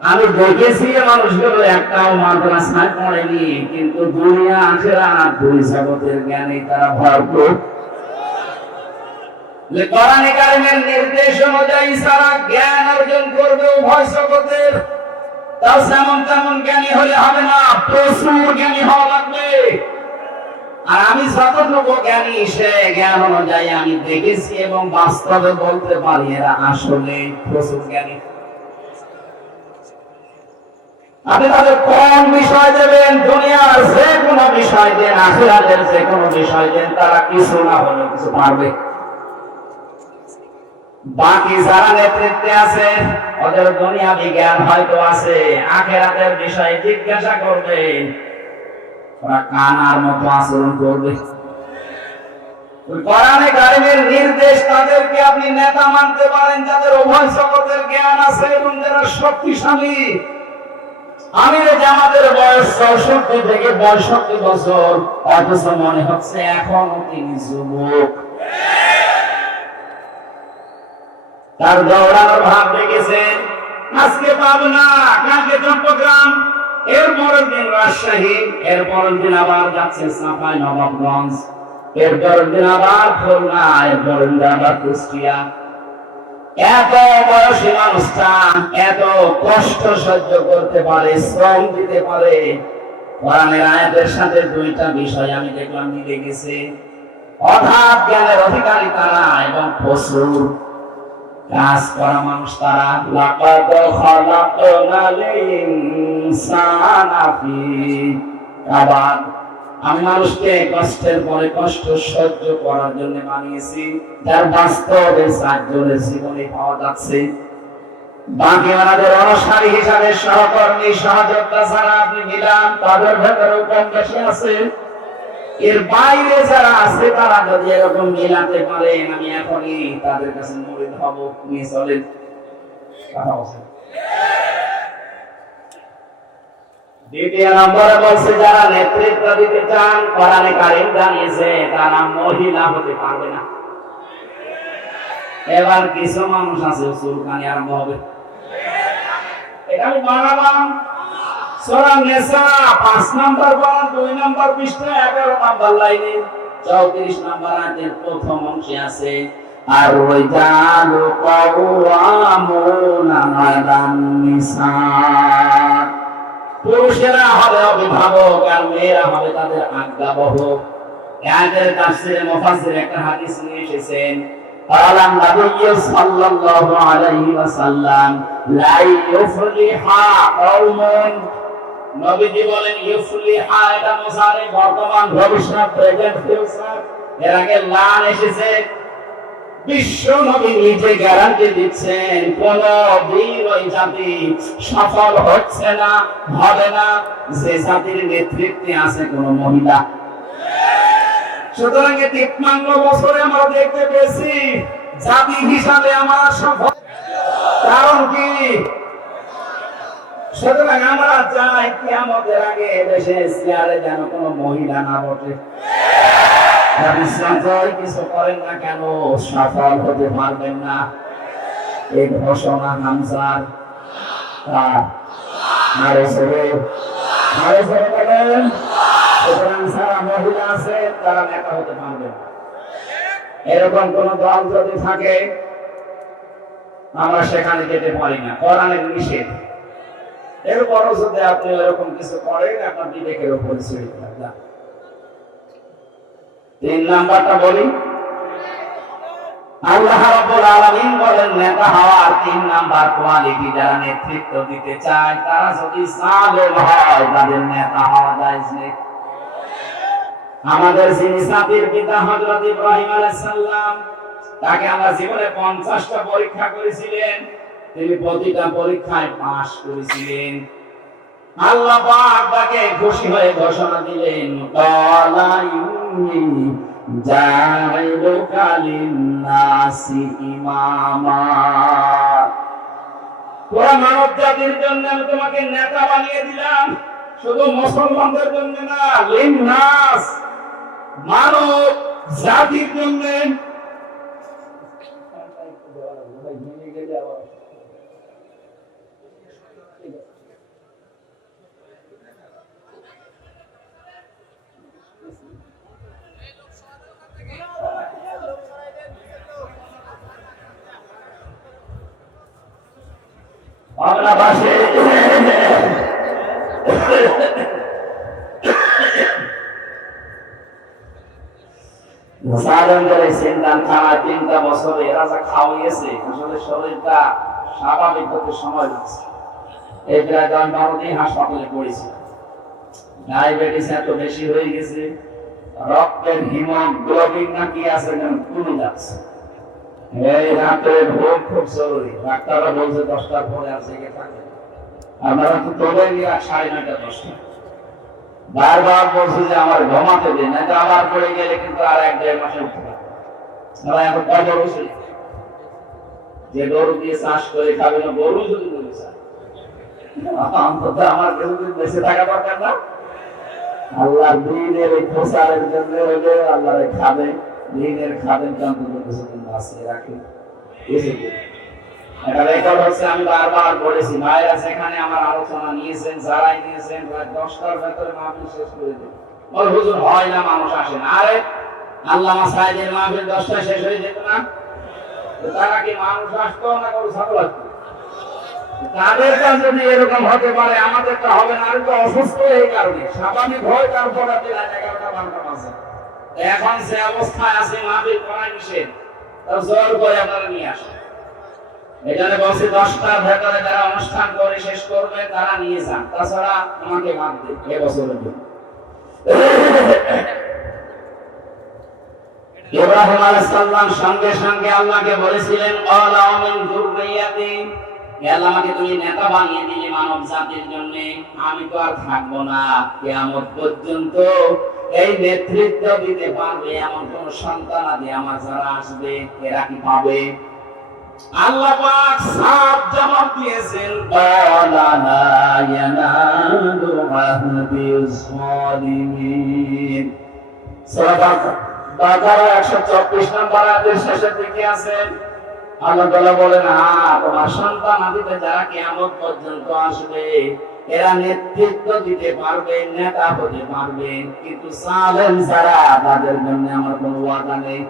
আমি দেখেছি মানুষগুলো একটাও মাদ্রাসায় পড়েনি, কিন্তু দুনিয়া আখিরাত দুই জগতের জ্ঞানে তারা ভরপুর। কোরআনে কারিমের নির্দেশ অনুযায়ী সারা জ্ঞান অর্জন করবে উভয় জগতের। তাও যেমন তেমন জ্ঞানী হলে হবে না, প্রচুর জ্ঞানী হওয়া লাগবে। আর আমি যতটুকু জ্ঞানী, সে জ্ঞান অনুযায়ী আমি দেখেছি এবং বাস্তবে বলতে পারি এরা আসলে প্রচুর জ্ঞানী। আপনি তাদের কোন বিষয় দেবেন, দুনিয়ার যে কোনো বিষয় দেন, আখিরাতের যে কোনো বিষয় দেন, তারা কিছু না হলে কিছু পারবে। বাকি যারা নেতৃত্বে আছে ওদের দুনিয়াবি জ্ঞান হয়তো আছে, আখিরাতের বিষয়ে জিজ্ঞাসা করবে, ওরা কানার মতো আচরণ করবে। কোরআনে কারিমের নির্দেশ তাদেরকে আপনি নেতা মানতে পারেন যাদের উভয় জগতের জ্ঞান আছে এবং যারা শক্তিশালী। আমিরে জামাতের বয়স 64 থেকে 62 বছর, অথচ মনে হচ্ছে এখনো তিনি যুবক। তার দৌড়ানোর ভাব দেখেছেন। আজকে পাবনা, কালকে চট্টগ্রাম, এর পরের দিন রাজশাহী, এর পরের দিন আবার যাচ্ছে চাঁপাই নবাবগঞ্জ, এর পরের দিন আবার খুলনা, এর পরের দিন আবার কুষ্টিয়া। এত বয়সী মানুষটা এত কষ্ট সহ্য করতে পারে, শ্রম দিতে পারে। কোরআনের আয়াতের সাথে দুইটা বিষয় আমি দেখলাম মিলে গেছে। অগাধ জ্ঞানের অধিকারী তারা এবং প্রচুর কাজ করা মানুষ তারা। লাকাদ খালাকনাল ইনসানা ফি কাবাদ। আমি মানুষকে কষ্টের পরে কষ্ট সহ্য করার জন্য বানিয়েছি, যার বাস্তবে চারজনের জীবনে পাওয়া যাচ্ছে। বাকি আমাদের অনুসারী হিসাবে সহকর্মী সহযোদ্ধা ছাড়া আপনি মিলান, তাদের ভেতরেও কম বেশি আছে। এর বাইরে যারা আছে তারা যদি এরকম মিলাতে পারেন, আমি এখনই তাদের কাছে মুরিদ হব। নিয়ে চলেন। দ্বিতীয় নম্বরে বলছে যারা নেতৃত্ব দিতে চান, কোরআনে কারীম জানিয়েছে তারা মহিলা হতে পারবে না। এবার কিছু মানুষ আছে চুলকানি আরম্ভ হবে। এটা আমি বানালাম সূরা নিসা 5 নম্বর বানান 2 নম্বর পৃষ্ঠা 11 নম্বর লাইনে 34 নম্বর আয়াতের প্রথম অংশে আছে আর রিজালু কাওয়ামুনা আলান নিসা। পুরুষেরা হবে অভিভাবক আর মেয়েরা হবে তাদের আজ্ঞাবহ। আয়াতের তাফসীরে মুফাসসির একটা হাদিস নিয়ে এসেছেন। قال النبي صلى الله عليه وسلم لا يفلح قوم। নবীজি বলেন ইউফলিহা এটা মুসারে বর্তমান ভবিষ্যৎ প্রেজেন্ট ফিউচার, এর আগে লান এসেছে। বিশ্ব নবী নিজে গ্যারান্টি দিচ্ছেন কোন দিন ওই জাতি সফল হচ্ছে না, হবে না যে জাতির নেতৃত্বে আছে কোন মহিলা। সুতরাং 53 বছরে আমরা দেখতে পেয়েছি জাতি হিসাবে আমরা সফল। কারণ কি? সুতরাং আমরা চাই কিয়ামতের আগে দেশে চেয়ারে যেন কোনো মহিলা না বসে। কিছু করেন না কেন সফল হতে পারবেন না। এই ঘোষণা হামজার মহিলা আছে তারা নেতা হতে পারবে না। এরকম কোন দল যদি থাকে আমরা সেখানে যেতে পারি না, কোরআনের নিষেধ। এরপরও যদি আপনি এরকম কিছু করেন আপনার বিবেকের উপর ছেড়ে দিলাম। 3 নাম্বারটা বলি, আল্লাহ রাব্বুল আলামিন বলেন নেতা হওয়ার 3 নাম্বার কোয়ালিটি, যারা নেতৃত্ব দিতে চায় তারা যদি সালেহ হয় তাদের নেতা হওয়া জায়েজ নেই। আমাদের যিনি জাতির পিতা হযরত ইব্রাহিম আলাইহিস সালাম, তাকে আল্লাহ জীবনে 50টা পরীক্ষা করেছিলেন, তিনি প্রতিটা পরীক্ষায় পাস করেছিলেন। আল্লাহ পাক তাকে খুশি হয়ে ঘোষণা দিলেন ক্বালা ইন্নী জাইলুকা লিন-নাসি ইমামা। পুরো মানব জাতির জন্য আমি তোমাকে নেতা বানিয়ে দিলাম, শুধু মুসলমানদের জন্য না, লিন-নাস মানব জাতির জন্য। বাংলা ভাষায় তিনটা বছরে রাজা খাওয়াইয়েছে, আসলে শরীরটা স্বাভাবিক হতে সময় লাগছে। এই প্রায় 10-12 দিন হাসপাতালে পড়েছি। ডায়াবেটিস এত বেশি হয়ে গেছে, রক্তের হিমোগ্লোবিন নাকি আছে কমে যাচ্ছে। এই রাতে ঘুম খুব জরুরি, ডাক্তাররা বলছে 10টার পরে আর জেগে থাকে। আপনারা তো তোলেন 9:30 10টা। বারবার বলছে যে আমার ঘুমাতে দিন, না আবার পড়ে গেলে কিন্তু আর 1-1.5 মাসে উঠতে পারে। তারা এখন কবর বসে যে গরু দিয়ে চাষ করে খাবে না, গরু যদি বলে চায় অন্তত আমার কিছুদিন বেঁচে থাকা দরকার না? আল্লাহর দিনের এই প্রচারের জন্য হলে আল্লাহরে খাবে, দিনের খাবেন অন্তত কিছুদিন বাঁচিয়ে রাখে। এটা রেকর্ড হচ্ছে, আমি বারবার বলেছি ভাইরা যেখানে আমার আলোচনা নিয়েছেন, যারাই নিয়েছেন প্রায় 10টার ভেতরে মাহফিল শেষ করে দেন। বল হুজুর হয় না, মানুষ আসে না। আরে আল্লামা সাইদের মাহফিল 10টায় শেষ হয়ে যেত না? তারা কি মানুষ আসতো না গরু ছাগল আসতো? তাদের কাছে যদি এরকম হতে পারে, আমাদেরটা হবে না। আমি তো অসুস্থ এই কারণে, স্বাভাবিক হয় তারপর আপনি 11টা 12টা বাজে। এখন যে অবস্থায় আছে মাহফিল করা নিষেধ, তার জোর করে আপনারা নিয়ে আসেন। এখানে বসে 10টার ভেতরে যারা অনুষ্ঠান করে শেষ করবে তারা নিয়ে যান, তাছাড়া আমাকে বাদ দিন এ বছরের জন্য। ইব্রাহিম আলাইহিস সালাম সঙ্গে সঙ্গে আল্লাহকে বলেছিলেন, আলা মিন যুররিয়াতি, হে আল্লাহ আমাকে তুমি নেতা বানিয়ে দিলে মানব জাতির জন্য, আমি তো আর থাকবো না, কিয়ামত পর্যন্ত এই নেতৃত্ব দিতে পারবে এমন কোন সন্তান আদি আমার যারা আসবে এরা কি পাবে? আল্লাহ পাক সাফ জবাব দিয়েছেন, ক্বালা লা ইয়ানালু আহদিস সালিমিন। সূরা বাকারা 134 নম্বর আয়াতের শেষের দিকে আছেন আল্লাহ তাআলা বলেন, হ্যাঁ তোমার সন্তান আদিতে যারা কিয়ামত পর্যন্ত আসবে এরা নেতৃত্ব দিতে পারবে, নেতা হতে পারবে, কিন্তু জালেম যারা তাদের জন্য আমার কোনো ওয়াদা নেই।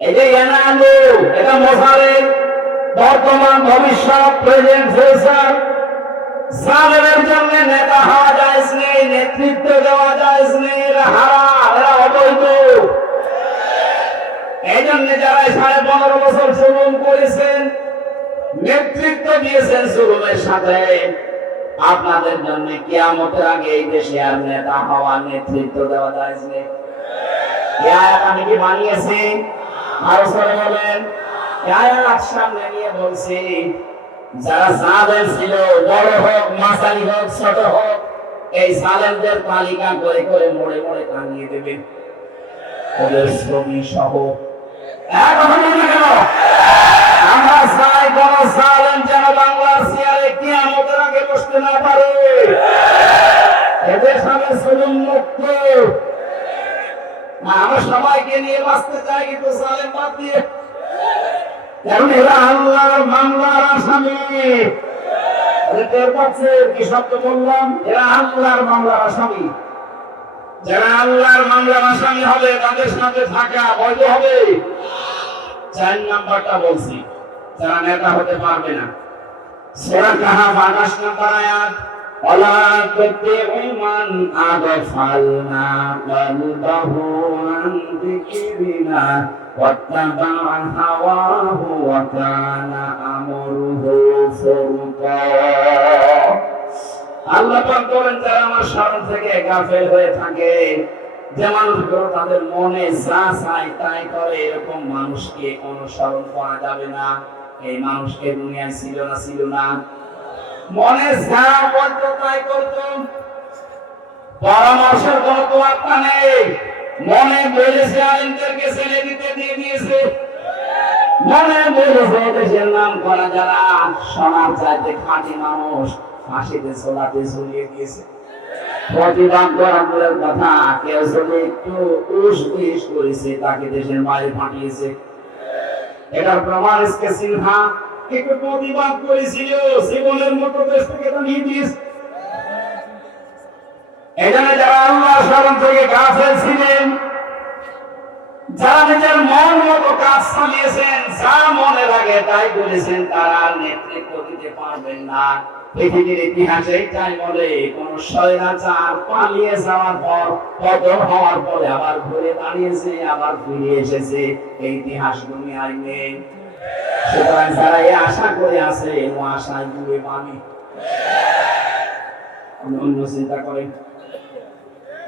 এই যে ইয়ানালু, এটা মুসারের বর্তমান ভবিষ্যৎ, প্রেজেন্ট ফিউচার। জালেমের জন্য নেতা হওয়া জায়েজ নেই, নেতৃত্ব দেওয়া জায়েজ নেই, এরা হারাম, এরা অবৈধ। এই জন্য যারা 15.5 বছর জুলুম করেছেন, নেতৃত্ব দিয়েছেন জুলুমের সাথে, আপনাদের জন্য কিয়ামতের আগে এই দেশে আর নেতা হওয়া, নেতৃত্ব দেওয়া জায়েজ নেই। এই আয়াত আমি কি বানিয়েছি? আরো সরে বলেন। এই আয়াত সামনে নিয়ে বলছি, যারা জালেম ছিল, বড় হোক মাঝারি হোক ছোট হোক, এই জালেমদের তালিকা করে করে মোড়ে মোড়ে টাঙিয়ে দেবেন, ওদের শ্রমী সহ। আমরা চাই কোন জালেম যেন বাংলার চেয়ারে কিয়ামতের আগে বসতে না পারে। এদের সামনে জুলুম মুক্ত। আমরা সবাইকে নিয়ে বাঁচতে চাই, কিন্তু জালেম বাদ দিয়ে, কারণ এরা আল্লাহর মামলার আসামি। টের পাচ্ছে কি শব্দ বললাম? এরা আল্লাহর মামলার আসামি। যারা আল্লাহর মামলার আসামি হবে তাদের সাথে থাকা বৈধ হবে। 4 নাম্বারটা বলছি, যারা নেতা হতে পারবে না। সূরা কাহাফ 28 নম্বর আয়াত, ওয়ালা তুতিউ মান আগফালনা কলবাহু আন যিকরিনা ওয়াত্তাবা হাওয়াহু ওয়া কানা আমরুহু ফুরতা। আল্লাহ পাক বলেন, যারা আমার শরণ থেকে গাফেল হয়ে থাকে, যে মানুষগুলো তাদের মনে যা চায় তাই করে, এরকম মানুষকে অনুসরণ করা যাবে না। এই মানুষকে দুনিয়ায় ছিল না, ছিল না। মনে যা বলতো তাই করতো, পরামর্শের কোনো তোয়াক্কা নেই। মনে বলেছে আলেমদেরকে ছেড়ে দিতে দিয়ে দিয়েছে, মনে বলেছে দেশের নাম করা যারা সোনার চাইতে খাঁটি মানুষ ফাঁসিতে ঝোলাতে ঝুলিয়ে দিয়েছে। প্রতিবাদ করার দূরের কথা, কেউ যদি একটু উস করেছে তাকে দেশের বাইরে পাঠিয়েছে। এটার প্রমাণ এসকে সিনহা একটু প্রতিবাদ করেছিল, জীবনের মতো দেশ থেকে তাড়িয়ে দিয়েছে। এখানে যারা আল্লাহর শরণ থেকে গাফেল ছিলেন, যারা নিজের মন মতো কাজ চালিয়েছেন, যা মনে লাগে তাই বলেছেন, তারা নেতৃত্ব দিতে পারবেন না। পৃথিবীর ইতিহাসে এটাই বলে, কোন স্বৈরাচার পালিয়ে যাওয়ার পর, পতন হওয়ার পরে আবার ঘুরে দাঁড়িয়েছে, আবার ফিরে এসেছে। এই ইতিহাস দুনিয়ায় নেই। সুতরাং যারা এই আশা করে আছে, ও আশায় ডুবে পানি, অন্য চিন্তা করেন।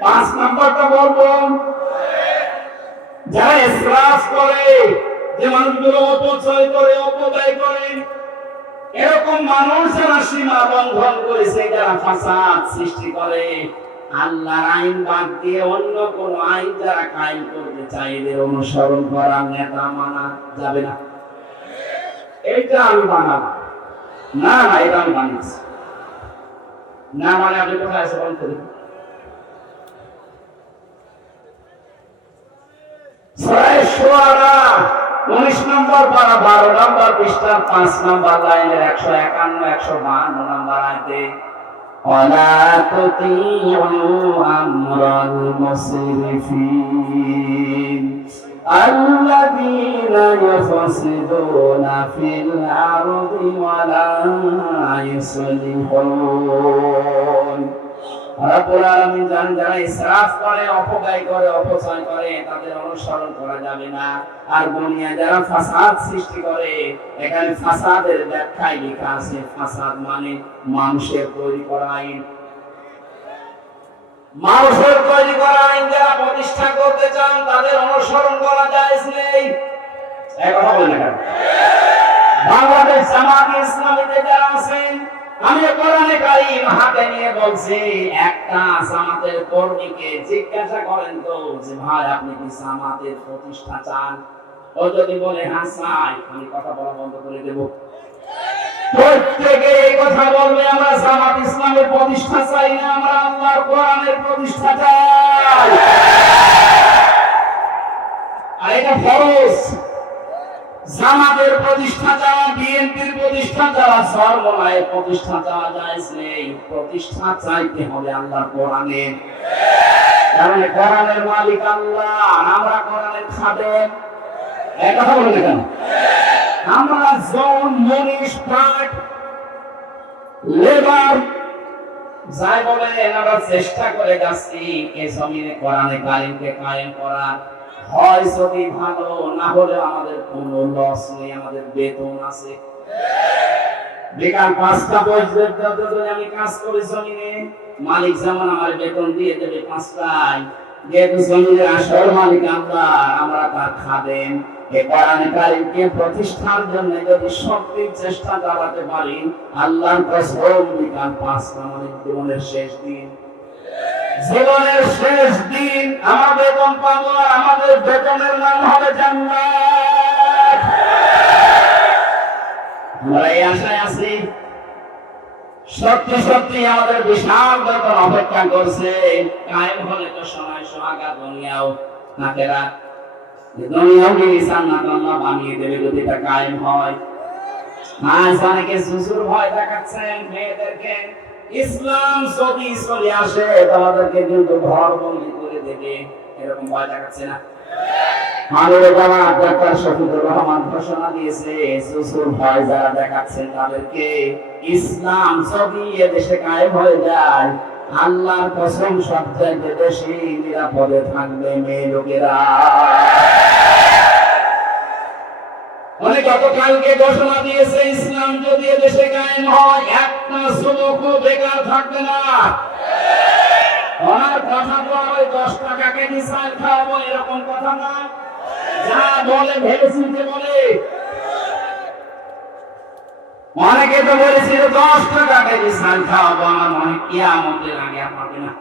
5 নাম্বারটা বলবো, যারা ইসরাফ করে, যে মানুষগুলো অপচয় করে, অপব্যয় করে, এরকম মানুষ যারা সীমা লঙ্ঘন করেছে, যারা ফাসাদ সৃষ্টি করে, আল্লাহর আইন বাদ দিয়ে অন্য কোন আইন যারা কায়েম করতে চায় এদের অনুসরণ করা, নেতা মানা যাবে না। এটা আমি বানাবো না, না এটা আমি বানিয়েছি না, মানে আপনি কোথায় আছে বলতে দেখুন। সূরা শুআরা 19 নম্বর পারা 12 নম্বর পৃষ্ঠার 5 নম্বর লাইনের 151 152 নম্বর আয়াতে ওয়ালা তুতিউ আমরাল মুসরিফিন আল্লাযীনা ইউফসিদুনা ফিল আরদি ওয়ালা ইউসলিহুন। রব্বুল আলামিন জানেন যারা ইসরাফ করে, অপব্যয় করে, অপচয় করে তাদের অনুসরণ করা যাবে না। আর দুনিয়া যারা ফাসাদ সৃষ্টি করে, এখানে ফাসাদের ব্যাখ্যায় লেখা আছে ফাসাদ মানে মানুষের তৈরি করা আইন। মানুষের তৈরি করা আইন যারা প্রতিষ্ঠা করতে চান তাদের অনুসরণ করা জায়েজ নেই। এই কথা বলেন না। বাংলাদেশ জামাত ইসলামীতে যারা আছেন, আমি কোরআনে কারীম হাতে নিয়ে বলছি, একটা জামাতের কর্মীকে জিজ্ঞাসা করেন তো যে ভাই আপনি কি জামাতের প্রতিষ্ঠা চান? ও যদি বলে হ্যাঁ চাই, আমি কথা বলা বন্ধ করে দেব। প্রত্যেকে এই কথা বলবে আমরা জামাত ইসলামের প্রতিষ্ঠা চাই না, আমরা আল্লাহর কোরআনের প্রতিষ্ঠা চাই। আর এটা ফরজ। জামাতের প্রতিষ্ঠা চাওয়া, বিএনপির প্রতিষ্ঠা চাওয়া, সর্বনায়ের প্রতিষ্ঠা চাওয়া জায়েজ নেই। প্রতিষ্ঠা চাইতে হবে আল্লাহর কোরআনের, কারণ কোরআনের মালিক আল্লাহ, আমরা কোরআনের খাদেম। এই কথা বলেন কেন? আমরা জন, মনীষ, পাট, লেবার যাই বলে আমরা চেষ্টা করে যাচ্ছি এই জমিনে কোরআনে কারীমকে কায়েম করার। হয় যদি ভালো, না হলে আমাদের কোনো লস নেই, আমাদের বেতন আছে। বেকার 5টা পর্যন্ত যদি আমি কাজ করি জমিনে, মালিক যেমন আমার বেতন দিয়ে দেবে 5টায়, যেহেতু জমিনের আসল মালিক আল্লাহ, আমরা তার খাদেম। এই কোরআনে কারীমকে প্রতিষ্ঠার জন্য যদি শক্তির চেষ্টা চালাতে পারি, আল্লাহর কসম বিকাল 5টা মানে জীবনের শেষ দিন, জীবনের শেষ দিন আমার বেতন পাবো, আর আমাদের বেতনের নাম হবে জান্নাত। আমরা এই আশায় আছি। সত্যি সত্যি আমাদের বিশাল বেতন অপেক্ষা করছে। কায়েম হলে তো সময় সোহাগা দুনিয়াও আখিরাত, দুনিয়াও কি জান্নাত আল্লাহ বানিয়ে দেবে যদি এটা কায়েম হয়। আজ অনেকে জুজুর ভয় দেখাচ্ছেন মেয়েদেরকে, ইসলাম যদি চলে আসে তাদেরকে কিন্তু ঘর বন্দি করে দেবে, এরকম ভয় দেখাচ্ছে না? আমাদের বাবা ডাক্তার শফিকুর রহমান ঘোষণা দিয়েছে, জুজুর ভয় যারা দেখাচ্ছেন তাদেরকে ইসলাম যদি এদেশে কায়েম হয়ে যায়, আল্লাহর কসম সবচাইতে বেশি নিরাপদে থাকবে মেয়ে লোকেরা। উনি গতকালকে ঘোষণা দিয়েছে ইসলাম যদি এদেশে কায়েম হয়, একটা যুবকও বেকার থাকবে না। ওনার কথা তো ওই 10 টাকা কেজি চাল খাওয়াবো এরকম কথা না, যা বলে ভেবে চিন্তে বলে। অনেকে তো বলেছিল 10 টাকা কেজি চাল খাওয়াবো, আমার মনে হয় কিয়ামতের আগে আর পাবে না।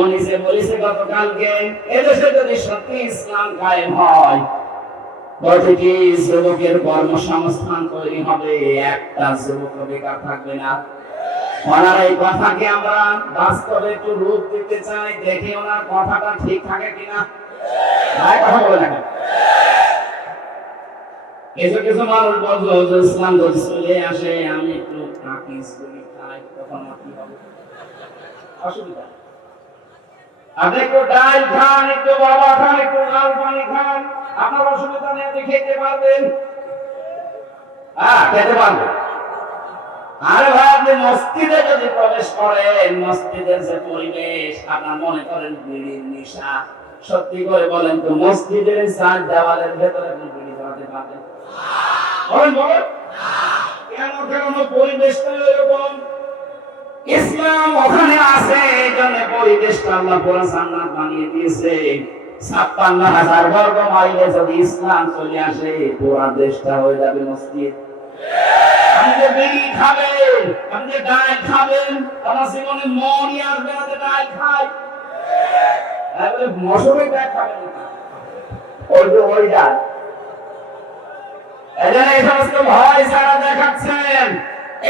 উনি যে বলেছে গতকালকে এদেশে যদি সত্যি ইসলাম কায়েম হয়, প্রতিটি যুবকের কর্মসংস্থান তৈরি হবে, একটা যুবক বেকার থাকবে না। ওনার এই কথাকে আমরা বাস্তবে একটু রূপ দিতে চাই, দেখি ওনার কথাটা ঠিক থাকে কিনা। কথা বলে না কিছু কিছু মানুষ বললো যে ইসলাম যদি চলে আসে আমি একটু তাকিজ করি খাই, তখন কি হবে? অসুবিধা। আপনি একটু ডাল খান, একটু বাবা খান, একটু লাল পানি খান, আপনার অসুবিধা নেই, আপনি খেতে পারবেন। খেতে পারবেন। আরে ভাই আপনি মসজিদে যদি প্রবেশ করেন, মসজিদের যে পরিবেশ, আপনার মনে করেন বিড়ির নেশা, সত্যি করে বলেন তো মসজিদের 4 দেওয়ালের ভেতরে আপনি বিড়ি ধরাতে পারবেন? বলেন বলেন। কেন কেন পরিবেশটা এরকম? ইসলাম ওখানে আছে, এই জন্য পরিবেশটা আল্লাহ পুরো জান্নাত বানিয়ে দিয়েছে। 56,000 বর্গ মাইলে যদি ইসলাম চলে আসে, পুরো দেশটা হয়ে যাবে মসজিদ। আপনি যে বিড়ি খাবেন, আপনি যে ডাল খাবেন, আমার জীবনে মনই আসবে না যে ডাল খাই। তাহলে মশারি ডাল খাবেন না, ওই ডাল। এজন্য এই সমস্ত ভয় ছাড়া দেখাচ্ছেন,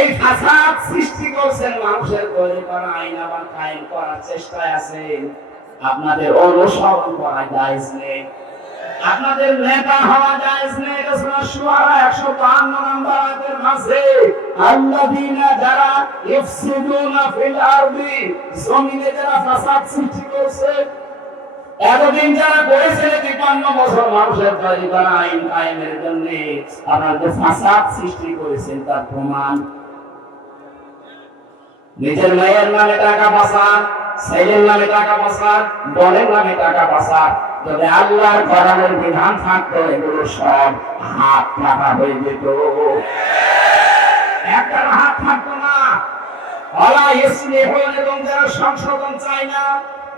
এই ফাসাদ সৃষ্টি করছেন, মানুষের তৈরি করা আইন আবার কায়েম করার চেষ্টায় আছেন। আপনাদের অনুসরণ করা জায়েজ নেই, আপনাদের নেতা হওয়া জায়েজ নেই। সূরা শুআরা 152 নম্বর আয়াতের মাঝে আল্লাযীনা যারা ইফসিদুনা ফিল আরদি, জমিনে যারা ফাসাদ সৃষ্টি করছে, এতদিন যারা করেছে ৫৩ বছর মানুষের তৈরি করা আইন কায়েমের জন্য আপনারা যে ফাসাদ সৃষ্টি করেছেন তার প্রমাণ। নিজের মেয়ের নামে টাকা পাচার, ছেলের নামে টাকা পাচার, বোনের নামে টাকা পাচার। যদি আল্লাহর কোরআনের বিধান থাকতো এগুলো সব হাত কাটা হয়ে যেত, একটা হাত থাকতো না। ওয়ালা ইসলিহুন, এবং যারা সংশোধন চায় না,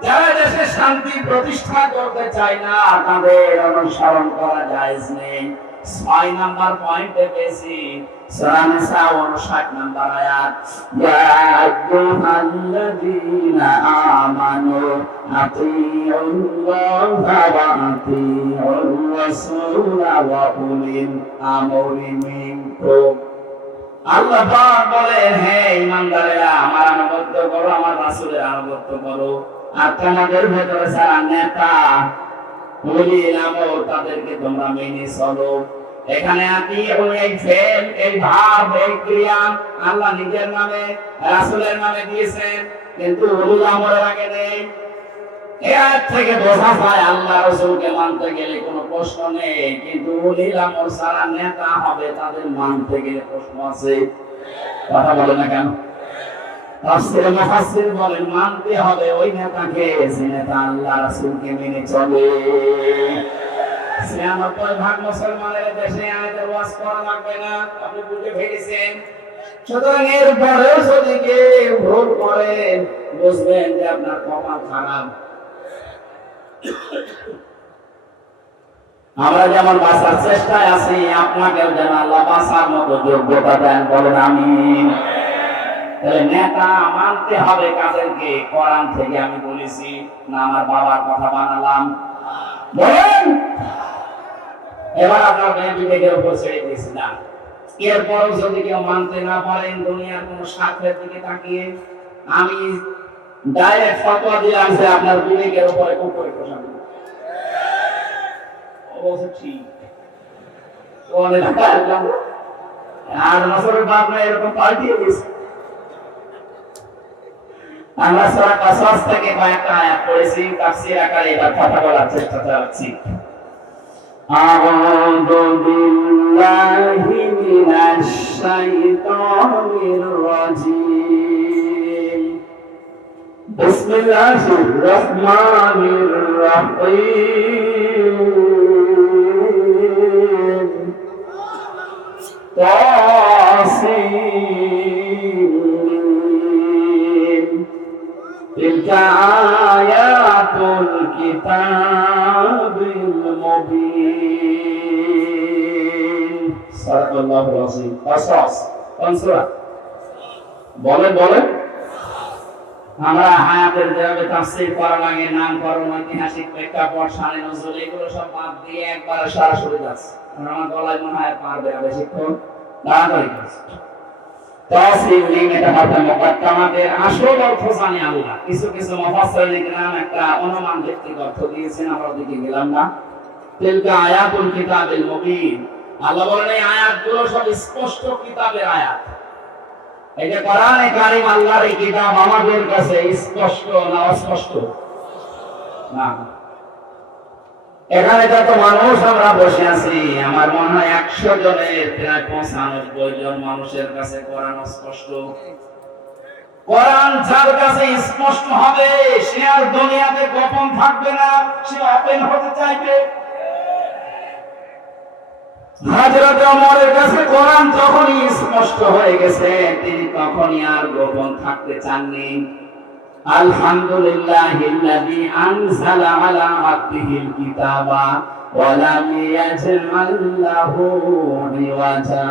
যারা দেশে শান্তি প্রতিষ্ঠা করতে চায় না, তাদের অনুসরণ করা জায়েজ নেই। ৬ নাম্বার পয়েন্টে পেয়েছি সূরা নিসা ৫৯ নাম্বার আয়াত, ইয়া আইয়ুহাল্লাযীনা আমানু আতিউল্লাহা ওয়া আতিউর রাসূলা ওয়া উলিল আমরি মিনকুম। আল্লাহ পাক বলেন, হে ঈমানদারেরা, আমার আনুগত্য করো, আমার রাসূলের আনুগত্য করো। আর তোমাদের ভেতরে যারা নেতা উলিল আমর, তাদেরকে তোমরা মেনে চলো। এখানে আতিউ এই ফেল, এই ভাব, এই ক্রিয়া আল্লাহ নিজের নামে রাসূলের নামে দিয়েছেন, কিন্তু উলিল আমরের আগে নেই। এর থেকে বোঝা যায় আল্লাহ রাসূলকে মানতে গেলে কোনো প্রশ্ন নেই, কিন্তু উলিল আমর যারা নেতা হবে তাদের মানতে গেলে প্রশ্ন আছে। কথা বলে না কেন? তাফসীরে মুফাসসির বলেন মানতে হবে ওই নেতাকে যে নেতা আল্লাহ রাসূলকে মেনে চলে। ৯৬% মুসলমানের দেশে আয়াতের ওয়াজ করা লাগবে না, আপনি বুঝে ফেলেছেন। সুতরাং এর পরেও যদি কেউ ভুল করেন, বুঝবেন যে আপনার কপাল খারাপ। আমরা যেমন বাঁচার চেষ্টায় আছি, আপনাকেও যেন আল্লাহ বাঁচার মতো যোগ্যতা দেন, বলেন আমিন। তাহলে নেতা মানতে হবে কাদেরকে? কোরআন থেকে আমি বলেছি না আমার বাবার কথা বানালাম? বলেন। এবার আপনার বিবেকের উপর ছেড়ে দিয়েছিলাম। এরপর যদি কেউ মানতে না পারেন, দুনিয়ার কোন স্বার্থের দিকে তাকিয়ে আমি ডাইরেক্ট ফতোয়া দিলাম যে আপনার বিবেকের উপরে কুকুরে প্রশান্ত অবশ্য ঠিক আর বছরের বাপ না এরকম পাল্টিয়ে দিয়েছে। আমরা সূরা কাসাস থেকে কয়েকটা আয়াত পড়েছি, তাফসীর আকারে এবার কথা বলার চেষ্টা চালাচ্ছি। আউযু বিল্লাহি মিনাশ শাইতানির রাজীম। বিসমিল্লাহির রহমানির রহিম। تلك آيات الكتاب المبين صدق الله العظيم قصص কোন সূরা বলেন বলেন আমরা হায়াতের যেভাবে তাফসীর করা লাগে নামকরণ ঐতিহাসিক প্রেক্ষাপট শানে নজরুল এগুলো সব বাদ দিয়ে একবারে সরাসরি যাচ্ছে আমার গলায় মনে হয় পারবে না বেশিক্ষণ তাড়াতাড়ি করছে তাফসীর নিয়মে কথা মুকাদ্দামাতের আসল অর্থ জানে আল্লাহ কিছু কিছু মুফাসসিরিন کرام একটা অনুমান ভিত্তিক অর্থ দিয়েছেন আমরা ওদিকে গেলাম না তিলকা আয়াতুল কিতাবিল মুবিন আল্লাহ বলেন এই আয়াতগুলো সব স্পষ্ট কিতাবের আয়াত এই যে কোরআনে কারীম আল্লাহর এই কিতাব আমাদের কাছে স্পষ্ট না অস্পষ্ট না এখানে যত মানুষ আমরা বসে আছি আমার মনে হয় 100 জনের প্রায় 95 জন মানুষের কাছে কোরআন স্পষ্ট কোরআন যার কাছে স্পষ্ট হবে সে আর দুনিয়াতে গোপন থাকবে না সে ওপেন হতে চাইবে হযরত ওমরের কাছে কোরআন যখনই স্পষ্ট হয়ে গেছে তিনি তখনই আর গোপন থাকতে চাননি আলহামদুলিল্লাহিল্লাযী আনজালা আলা আবদিহিল কিতাবা ওয়া লাম ইয়াজআল লাহু ইওয়াজা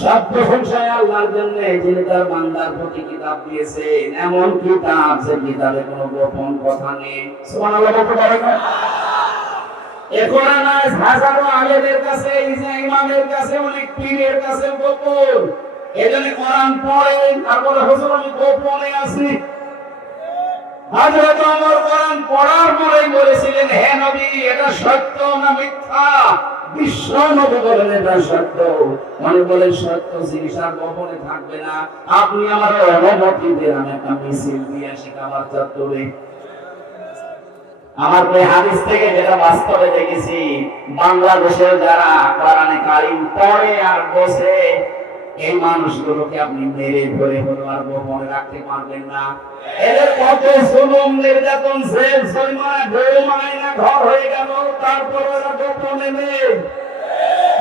সব প্রশংসায় আল্লাহর জন্য, যিনি তার বান্দার প্রতি কিতাব দিয়েছেন, এমন কিতাব যে কিতাবে কোনো গোপন কথা নেই। সুবহানাল্লাহ বলতে পারেন না? এ কোরআন আজ হাজারো আলেমের কাছে, ইমামের কাছে, অনেক পীরের কাছে গোপন। এজন্য কোরআন পড়েন আর বলে হুজুর আমি গোপনে আছি। হযরত ওমর কোরআন পড়ার পরেই বলেছিলেন, হে নবী এটা সত্য না মিথ্যা? বিশ্ব নবী বলেন এটা সত্য। মানে বলেন সত্য জিনিস আর গোপনে থাকবে না। আপনি আমার অনুমতি দেন, আমি একটা মিছিল দিয়ে আসি কাবার চত্বরে। আমার এই হাদিস থেকে যেটা বাস্তবে দেখেছি, বাংলাদেশের যারা কোরআনে কারীম পড়ে আর বসে, এই মানুষগুলোকে আপনি মেরে ধরে হলো আর গোপনে রাখতে পারবেন না। এদের কত জুলুম নির্যাতন জেল জরিমানা ঘুম আইনা ঘর হয়ে গেল, তারপর ওরা গোপনে নেই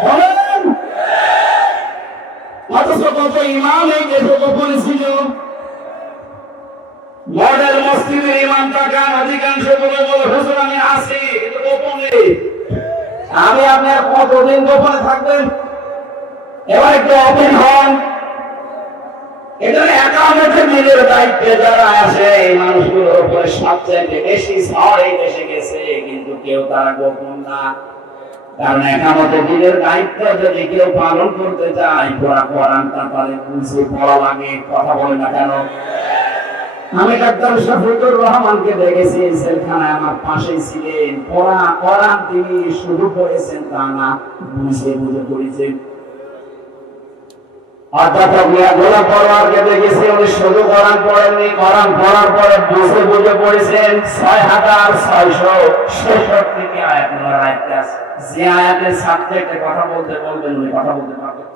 বলেন। অথচ কত ইমাম এই দেশে গোপনে ছিল। মডেল মসজিদের ইমাম তাকান, অধিকাংশ বলে হুজুর আমি আছি কিন্তু গোপনে। আমি আপনার কতদিন গোপনে থাকবেন? এবার একটু অপেন হন। এখানে একামতের দিনের দায়িত্বে যারা আছে, এই মানুষগুলোর উপরে সবচেয়ে বেশি ঝড় এই দেশে গেছে, কিন্তু কেউ তারা গোপন না। কারণ একামতের দিনের দায়িত্ব যদি কেউ পালন করতে চায়, কোরআন তারপরে বুঝে পড়া লাগে। কথা বলে না কেন? আমি ডাক্তার শফিকুর রহমানকে দেখেছি জেলখানায়, আমার পাশেই ছিলেন। কোরআন তিনি শুরু করেছেন তা না, বুঝে বুঝে পড়েছেন। অধ্যাপক মিয়াগুলা পরওয়ারকে দেখেছি, উনি শুধু কোরআন পড়েননি, কোরআন পড়ার পরে বুঝে বুঝে পড়েছেন ৬৬৬৬ আয়াত ওনার আয়াতে আছে। যে আয়াতের সাবজেক্টে কথা বলতে বলবেন উনি কথা বলতে পারবেন।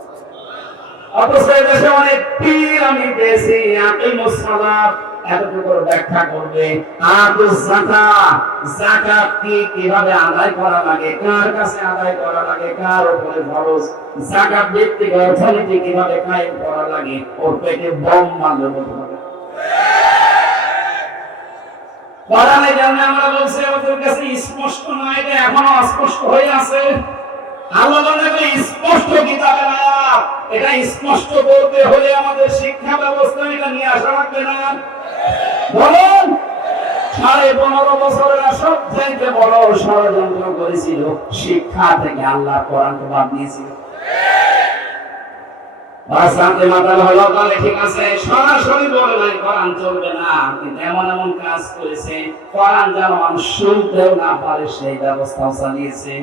অথচ এদেশে অনেক পীর আমি পেয়েছি, আকিমুস সালাত এতটুকু ব্যাখ্যা করবে, আতুস যাকাত, যাকাত কিভাবে আদায় করা লাগে, কার কাছে আদায় করা লাগে, কার উপরে ফরজ, যাকাত ভিত্তিক অর্থনীতি কিভাবে কায়েম করা লাগে, ওর পেটে বম মারলে বলতে হবে। কোরআনে জানলে আমরা বলছি আমাদের কাছে স্পষ্ট না, এটা এখনো অস্পষ্ট হয়ে আছে। আল্লাহ বলেন স্পষ্ট কিতাবে না, এটা স্পষ্ট করতে হলে আমাদের শিক্ষা ব্যবস্থা এটা নিয়ে আসা লাগবে না? বলুন। 15.5 বছরের সবচেয়ে বড় ষড়যন্ত্র করেছিল শিক্ষা থেকে আল্লাহ কোরআনকে বাদ দিয়েছিল। বাসাতে মাতাল হলো তাহলে ঠিক আছে, সরাসরি বলে নাই কোরআন চলবে না, কিন্তু এমন এমন কাজ করেছে কোরআন যেন মানুষ শুনতেও না পারে সেই ব্যবস্থাও চালিয়েছে।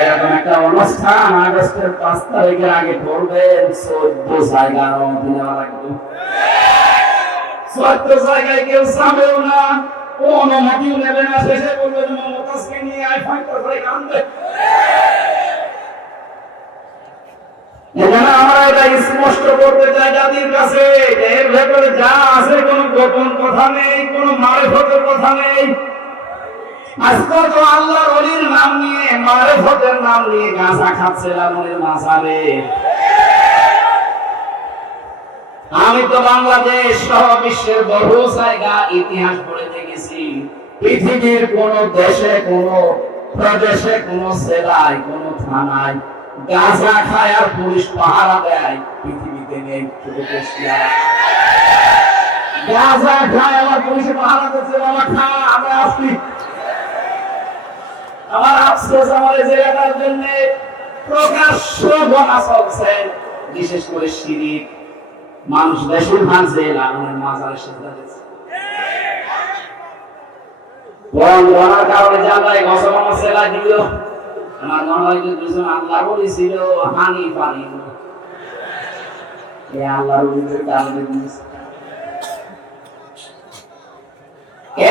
এরকম একটা অনুষ্ঠান আগস্টের 5 তারিখের আগে করবেন, 14 জায়গা অনুমতি নেওয়া লাগবে। 14 জায়গায় কেউ যাবেও না, অনুমতিও নেবে না, শেষে বলবেন মমতাজকে নিয়ে আইফাই করে কান্দে। এখানে আমরা এটা স্পষ্ট করতে চাই জাতির কাছে, এর ভেতরে যা আছে কোনো গোপন কথা নেই, কোনো মারিফতের কথা নেই। আজকাল তো আল্লাহর ওলির নাম নিয়ে, মারিফতের নাম নিয়ে গাঁজা খাচ্ছে লালনের মাঝারে। আমি তো বাংলাদেশ সহ বিশ্বের বহু জায়গা ইতিহাস পড়ে দেখেছি, পৃথিবীর কোন দেশে, কোন প্রদেশে, কোন জেলায়, কোন থানায় গাঁজা খায় আর পুলিশ পাহারা দেয় পৃথিবীতে নেই। গাঁজা খায় আমার পুলিশ পাহারা দিচ্ছে, বাবা খা, আমরা আসছি। আমার আফসোস, আমার এই জায়গাটার জন্য প্রকাশ্য গণা চলছে, বিশেষ করে শিরিক। মানুষ বেশিরভাগ যে লালনের মাজারে সেজদা দিচ্ছে, কোরআন পড়ার কারণে জানলাই গসমানো সেলা দিল। আমার মনে হয় যে দুজন আল্লাহর ওলি ছিল, হানি পানি এই আল্লাহর ওলিদের কারণে দিয়েছে।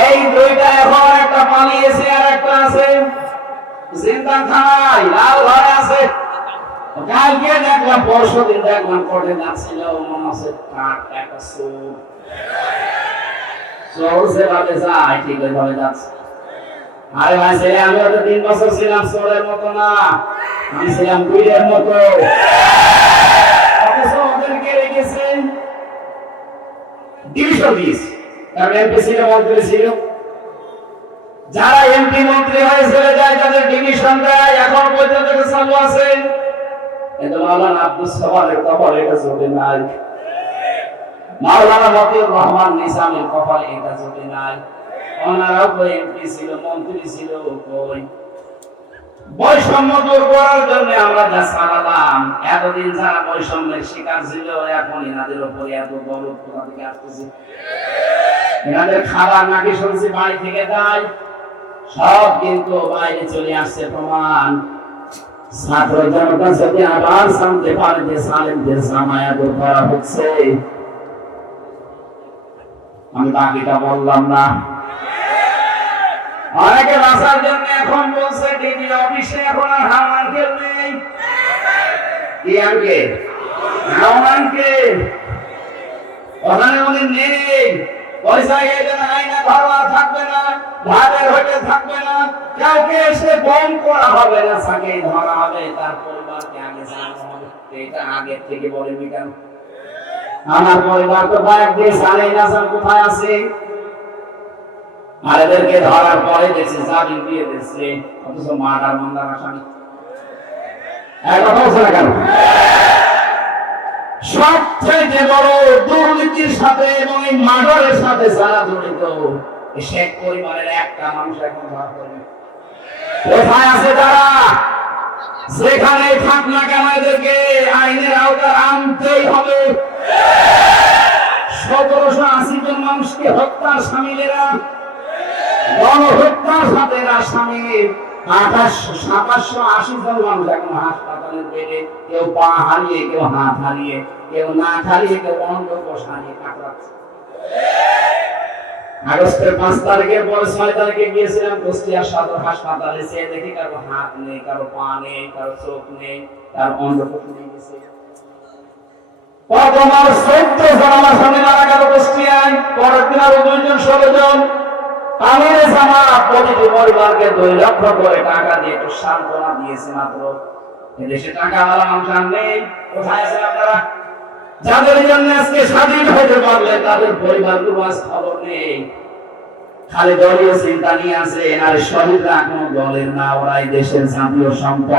এই দুইটা এখন একটা পালিয়েছে আর একটা আছে জিন্দা খানায়, লাল ঘরে আছে। কালকে দেখলাম, পরশু দিন দেখলাম, কোর্টে যাচ্ছিল, মনে হচ্ছে একটা চোর যেভাবে যায় ঠিক ওইভাবে যাচ্ছে। আরে ভাই ছেলে, আমি হয়তো 3 বছর ছিলাম চোরের মতো না, আমি ছিলাম বীরের মতো। অথচ ওদেরকে রেখেছে ডিভিশন দিস, কারণ এমপি ছিল, মন্ত্রী ছিল। যারা এমপি মন্ত্রী হয়ে চলে যায় তাদের ডিভিশন দেয়, এখন পর্যন্ত চালু আছে। কিন্তু মাওলানা আব্দুস সামাদের কপালে এটা জোটে নাই, মাওলানা মতিউর রহমান নিজামের কপালে এটা জোটে নাই। ওনারাও তো এমপি ছিল, মন্ত্রী ছিল, কই বৈষম্য দূর করার জন্য আমরা যা চালালাম, এতদিন যারা বৈষম্যের শিকার ছিল এখন এনাদের উপরে এত দরদ কোথা থেকে আসতেছে? এনাদের খাবার নাকি শুনছি বাড়ি থেকে দেয়, সব কিন্তু বাইরে চলে আসছে প্রমাণ। ছাত্র জনতা যদি আবার জানতে পারে যে সালেমদের জামায়া দূর করা হচ্ছে, আমি বাকিটা বললাম না। অনেকে বাঁচার জন্য এখন বলছে ডিবি অফিসে এখন আর হাওয়ানকে নেই, কি আনকে হাওয়ানকে ওখানে উনি নেই, পয়সা গেলে না, আইনা ধরা থাকবে না, ভাবের হোটেল থাকবে না, কাউকে এসে বম করা হবে না, সাকে ধরা হবে, তার পরিবারকে আগে জানানো হবে। এটা আগে থেকে বলে মিটান। আমার পরিবার তো কয়েকদিন জানেই না কোথায় আছে, আর এদেরকে ধরার পরে দেখছি জামিন দিয়ে দিচ্ছে, অথচ মার্ডার মামলার আসামি। কথা বলছে না কেন? সবচেয়ে বড় দুর্নীতির সাথে এবং এই মার্ডারের সাথে যারা জড়িত, শেখ পরিবারের একটা মানুষ এখন ধরা পড়বে। কোথায় আছে তারা? যেখানে থাক না কেন এদেরকে আইনের আওতায় আনতেই হবে। 1780 জন মানুষকে হত্যার শামিলেরা, গণহত্যার সাথে শামিল 2780 জন মানুষ এখন হাসপাতালের বেডে, কেউ পা হারিয়ে, কেউ হাত হারিয়ে, কেউ নাক হারিয়ে, কেউ অন্ডকোষ হারিয়ে কাতরাচ্ছে। আগস্টের 5 তারিখের পরে 6 তারিখে গিয়েছিলাম কুষ্টিয়া সদর হাসপাতালে, সে দেখি কারো হাত নেই, কারো পা নেই, কারো চোখ নেই, কার অন্ডকোষ নেই গেছে। প্রথমবার 14 জন আমার সামনে মারা গেল কুষ্টিয়ায়, পরের দিন আরো 2 জন 16 জন। আমির জামাত প্রতিটি পরিবারকে 2 লক্ষ করে টাকা দিয়ে একটু সান্ত্বনা দিয়েছে মাত্র। এদেশে টাকাওয়ালা মানুষ আর নেই। কোথায় আছেন আপনারা? যাদের জন্য আজকে স্বাধীন হতে পারলে তাদের পরিবারগুলো আজ খবর নেই, খালি দলীয় চিন্তা নিয়ে আছে। আর শহীদরা কোনো দলের না, ওরাই দেশের জাতীয় সম্পদ।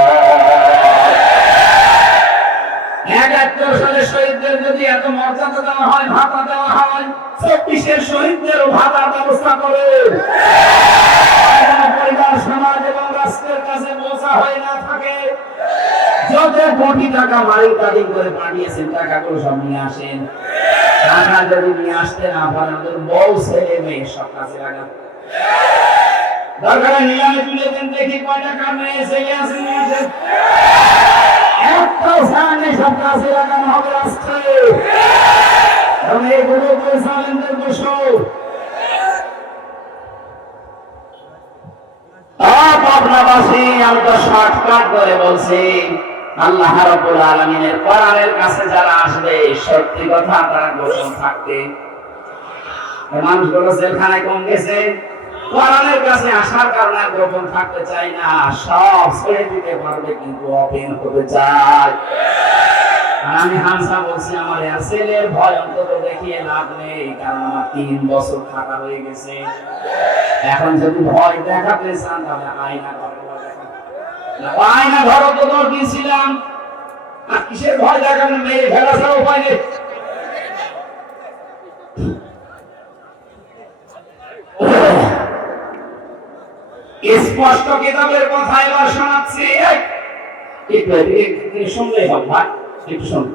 71 সালে শহীদদের যদি এত মর্যাদা দেওয়া হয়, ভাতা দেওয়া হয়, 24-এর শহীদদেরও ভাতার ব্যবস্থা করে। পরিবার, সমাজ এবং রাষ্ট্রের কাছে বোঝা হয়ে না থাকে। যত কোটি টাকা মারি তারি করে পাঠিয়েছেন, টাকাগুলো সব নিয়ে আসেন। টাকা যদি নিয়ে আসতে না পারেন, বউ ছেলে মেয়ে সব কাছে লাগান। দরকার নিলামে তুলে দেন, দেখি কয় টাকা মেয়ে ছেলে আছে নিয়ে আসেন। একটাও সামনে সব কাছে লাগানো হবে রাষ্ট্রে। এগুলো পয়সালেনদের দোষর। পাবনাবাসী, আমি তো শর্টকাট করে বলছি, আল্লাহ রাব্বুল আলামিনের কোরআনের কাছে যারা আসবে, সত্যি কথা তারা গোপন থাকতে। মানুষগুলো জেলখানায় কম গেছে, কোরআনের কাছে আসার কারণে গোপন থাকতে চাই না, সব ছেড়ে দিতে পারবে, কিন্তু ওপেন হতে চায়। আমি হামসা বলছি, আমার ছেলের ভয় অন্তত দেখিয়ে লাভ নেই, কারণ আমার 3 বছর থাকা হয়ে গেছে। এখন যদি ভয় দেখাতে চান তাহলে আয়না ঘরে দেখান, আয়না ঘরে তো দৌড় দিয়েছিলাম, আর কিসের ভয় দেখানো? মেয়ে ফেলা ছাড়া উপায় নেই। স্পষ্ট কিতাবের কথা এবার শোনাচ্ছি, একটু শুনলেই হবে ভাই, একটু শুনুন।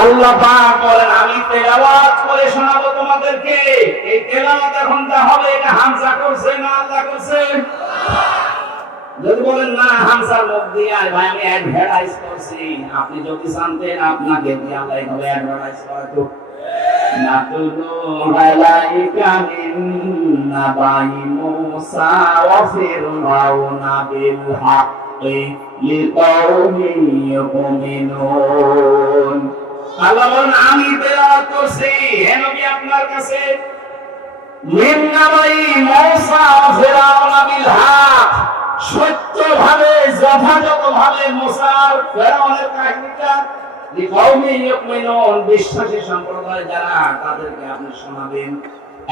আল্লাহ পাক বলেন, আমি তেলাওয়াত করে শোনাবো তোমাদেরকে। এই তেলাওয়াত এখন যা হবে, এটা হামজা করছে না আল্লাহ করছে? যদি বলেন না হামজার মুখ দিয়ে, ভাই আমি অ্যাডভার্টাইজ করছি, আপনি যদি জানতেন আপনাকে দিয়ে আল্লাহ এভাবে অ্যাডভার্টাইজ করাতো। নাতুলু আলাইকা মিন নাবাই মুসা ওয়া ফিরআউনা বিল হাক্কি লিকাওমিন ইউমিনুন। আল্লাহ বলেন, আমি তেলাওয়াত করছি হে নবী আপনার কাছে, মিন নাবাই মুসা ওয়া ফিরআউনা বিল হক, সত্যভাবে যথাযথভাবে মুসার ফেরাউনের কাহিনীটা লিকাওমিন ইউমিনুন, বিশ্বাসী সম্প্রদায় যারা, তাদেরকে আপনি শোনাবেন।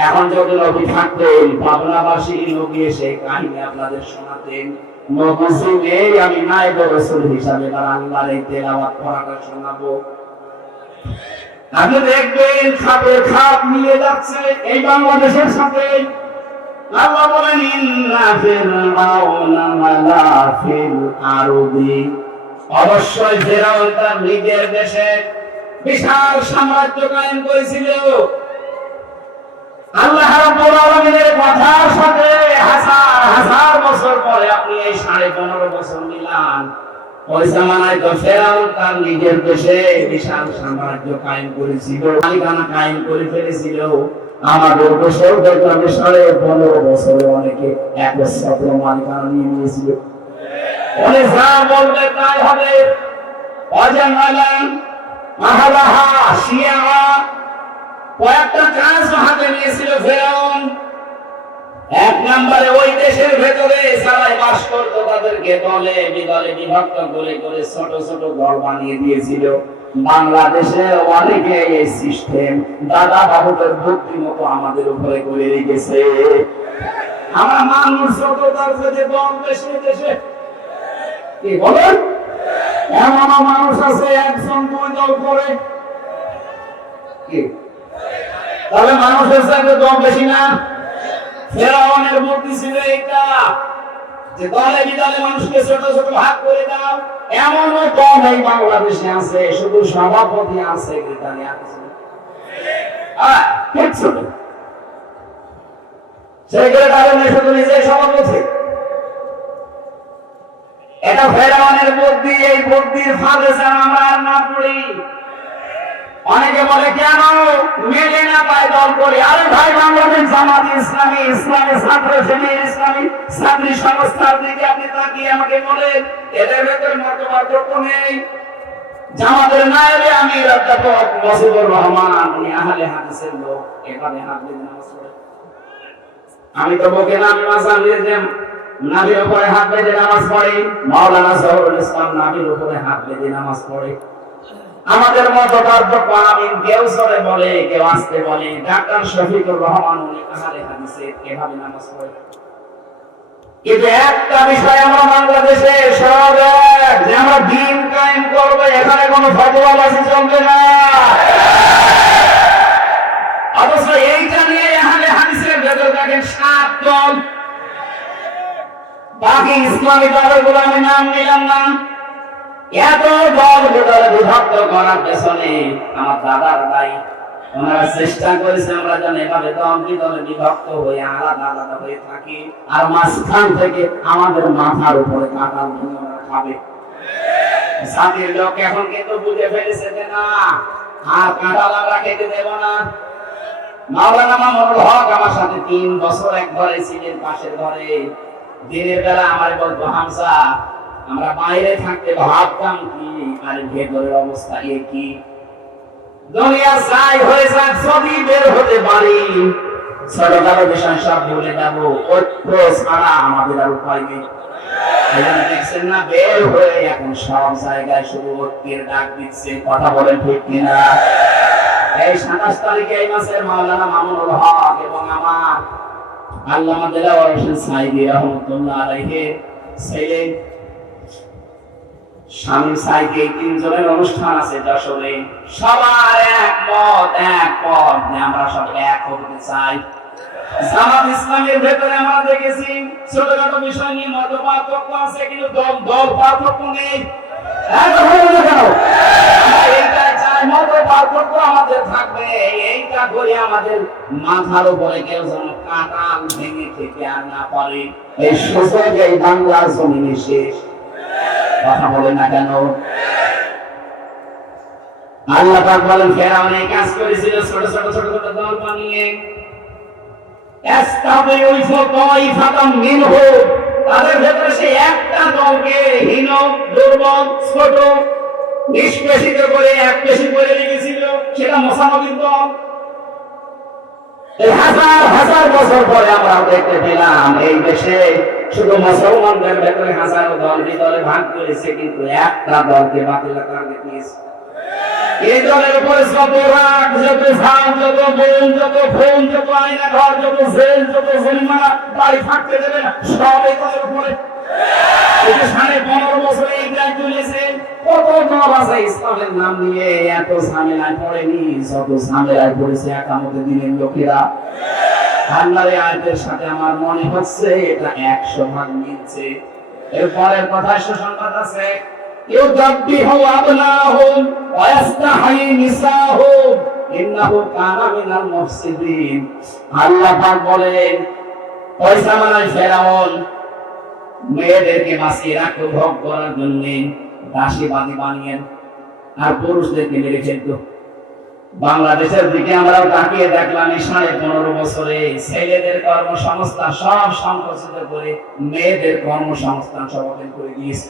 এখন যদি নবী থাকতেন, পাবনাবাসী নবী এসে কাহিনী আপনাদের শোনাতেন, নবী নেই, আমি নায়েব রাসূল হিসাবে তার আল্লাহর এই তেলাওয়াত পড়াটা শোনাবো। আপনি দেখবেন খাপে খাপ মিলে যাচ্ছে এই বাংলাদেশের সাথে। আল্লাহ বলেন ইন্না ফিরআউনা মালা ফিল আরদি, অবশ্যই ফিরআউন তার নিজের দেশে বিশাল সাম্রাজ্য কায়েম করেছিল। আল্লাহ রাব্বুল আলামিনের কথার সাথে হাজার হাজার বছর পরে আপনি এই 15.5 বছর মিলান, ওই জামানায় তো ফিরআউন তার নিজের দেশে বিশাল সাম্রাজ্য কায়েম করেছিল, মালিকানা কায়েম করে ফেলেছিল। আমাদের দেশেও দেখলাম 15.5 বছরে অনেকে একসাথে মালিকানা নিয়ে নিয়েছিল। উনি যা বলবে তাই হবে। অজানালান মাহালাহা শিয়া, কয়েকটা কাজ হাতে নিয়েছিল ফেরাউন। এক নম্বরে ওই দেশের ভেতরে যারা বাস করতো তাদেরকে দলে বিদলে বিভক্ত করে করে ছোট ছোট দল বানিয়ে দিয়েছিল। বাংলাদেশে অনেকে এই সিস্টেম দাদা বাবুদের বুদ্ধি মতো আমাদের উপরে করে রেখেছে। আমরা মানুষ যত তার সাথে দল বেশি দেশে কি বলেন, এমন মানুষ আছে একজন 2 দল করে, কি তাহলে মানুষের সাথে দল বেশি না? ফেরাউনের বুদ্ধি ছিল এটা যে দলে বিদলে মানুষকে ছোট ছোট ভাগ করে দাও। এমনও দল এই বাংলাদেশে আছে, শুধু সভাপতি আছে, সেক্রেটারি আছে, সেক্রেটারি নেই, শুধু নিজেই সভাপতি। এটা ফেরাউনের বুদ্ধি। এই বুদ্ধির ফাঁদে যেন আমরা আর না পড়ি। অনেকে বলে কেন মেলে না পায় দল করি। আরে ভাই, বাংলাদেশ জামাত ইসলামী, ইসলামী ছাত্র শিবির, ইসলামী ছাত্রী সংস্থার দিকে আপনি তাকিয়ে আমাকে বলেন এদের ভেতরে মত পার্থক্য নেই। জামাতের নায়েবে আমির অধ্যাপক মজিবুর রহমান, উনি আহলে হাদিসের লোক, এভাবে হাত বেঁধে নামাজ পড়ে। আমি তো বকে নাম মাসান দিয়েছেন, নাভির উপরে হাত বেঁধে নামাজ পড়ে। মাওলানা জহুরুল ইসলাম নাভির উপরে হাত বেঁধে নামাজ পড়ে। আমাদের মত পার্থক্য আমিন কেউ সরে বলে, কেউ আসতে বলে। ডাক্তার শফিকুর রহমান উনি আহলে হাদিসের, এভাবে নামাজ পড়ে। কিন্তু একটা বিষয় আমরা বাংলাদেশে সব এক, যে আমরা দিন কায়েম করবো, এখানে কোনো ফতোয়াবাজি চলবে না। অথচ এইটা নিয়ে আহলে হাদিসের ভেতর দেখেন 7 দল। বাকি ইসলামী দলগুলো আমি নাম নিলাম না। এত দল দলে বিভক্ত করার পেছনে আমার দাদার দায়ী। ওনারা চেষ্টা করেছে আমরা যেন এভাবে দলে বিভক্ত হয়ে আলাদা আলাদা হয়ে থাকি, আর মাঝখান থেকে আমাদের মাথার উপরে কাঁটাল ভেঙে ওরা খাবে। জাতির লোক এখন কিন্তু বুঝে ফেলেছে যে না, আর কাঁটাল আমরা খেতে দেব না। মাওলানা মামুনুল হক আমার সাথে 3 বছর এক ঘরে ছিলেন, পাশের ঘরে। দিনের বেলা আমার বলতো হামসা, আমরা বাইরে থাকতে ভাবতাম কি আর ভেতরের অবস্থা কি। দুনিয়া চাই হয়ে যাক, যদি বের হতে পারি ছোটখাটো বিষয় সব ভুলে যাবো। ঐক্য ছাড়া আমাদের আর উপায় নেই। দেখছেন না, বের হয়ে এখন সব জায়গায় শুধু ঐক্যের ডাক দিচ্ছে। কথা বলেন ঠিক কিনা? এই 27 তারিখে এই মাসের মাওলানা মামুনুল হক এবং আমার আল্লামা দেলাওয়ার হোসেন সাইদি রহমাতুল্লাহ আলাইহির ছেলে স্বামী সাইদি 3 জনের অনুষ্ঠান আছে যশোরে। সবার একমত যে আমরা সব এক হতে চাই। জামাত ইসলামের ভেতরে আমরা দেখেছি ছোটখাটো বিষয় নিয়ে মত পার্থক্য আছে, কিন্তু দল পার্থক্য নেই। মত পার্থক্য আমাদের থাকবে, এইটা করে আমাদের মাথার উপরে কেউ যেন কাঁটাল ভেঙে খেতে আর না পারে। এই সুযোগ এই বাংলার জমিনে শেষ। কথা বলে না কেন? আল্লাহ পাক বলেন ফেরাউন এই কাজ করেছিল ছোট ছোট ছোট ছোট দল বানিয়ে। তাদের ভেতরে সে একটা দলকে হীন, দুর্বল, ছোট, নিষ্পেষিত করে একপেশি করে রেখেছিল। সেটা মোসানবীর দল। হাজার হাজার বছর পরে আমরা দেখতে পেলাম এই দেশে শুধু মুসলমানদের ভেতরে হাজারো দল বিদলে ভাগ করেছে, কিন্তু একটা দলকে বাতিল করে দিয়েছে। এই দলের উপরে যত রাগ, যত ঝাল, যত বোম, যত খুন, যত আয়না ঘর, যত জেল, যত জরিমানা বাড়ি থাকতে দেবে না, সব এই দলের উপরে। বছরে ইসরায়েল চলেছে, কত নব আছে ইসলামের নাম নিয়ে এত ঝামেলায় পড়েনি যত ঝামেলায় পড়েছে একামতের দিনের লোকেরা। আল্লাহর আয়াতের সাথে আমার মনে হচ্ছে এটা 100 ভাগ মিলছে। এরপরের কথা সুসংবাদ আছে, ইউদাব্বিহু আবনাহুম ওয়া ইস্তাহয়ী নিসাহুম ইন্নাহু কানা মিনাল মুফসিদিন। আল্লাহ পাক বলেন, ওই জামানায় ফেরাউন মেয়েদেরকে বাঁচিয়ে রাখতো ভোগ করার জন্য, দাসীবাদী বানিয়ে, আর পুরুষদেরকে মেরে ফেলতো। বাংলাদেশের দিকে আমরা তাকিয়ে দেখলাম 15.5 বছরে ছেলেদের কর্মসংস্থান সব সংকুচিত করে মেয়েদের কর্মসংস্থান সব ওপেন করে দিয়েছে।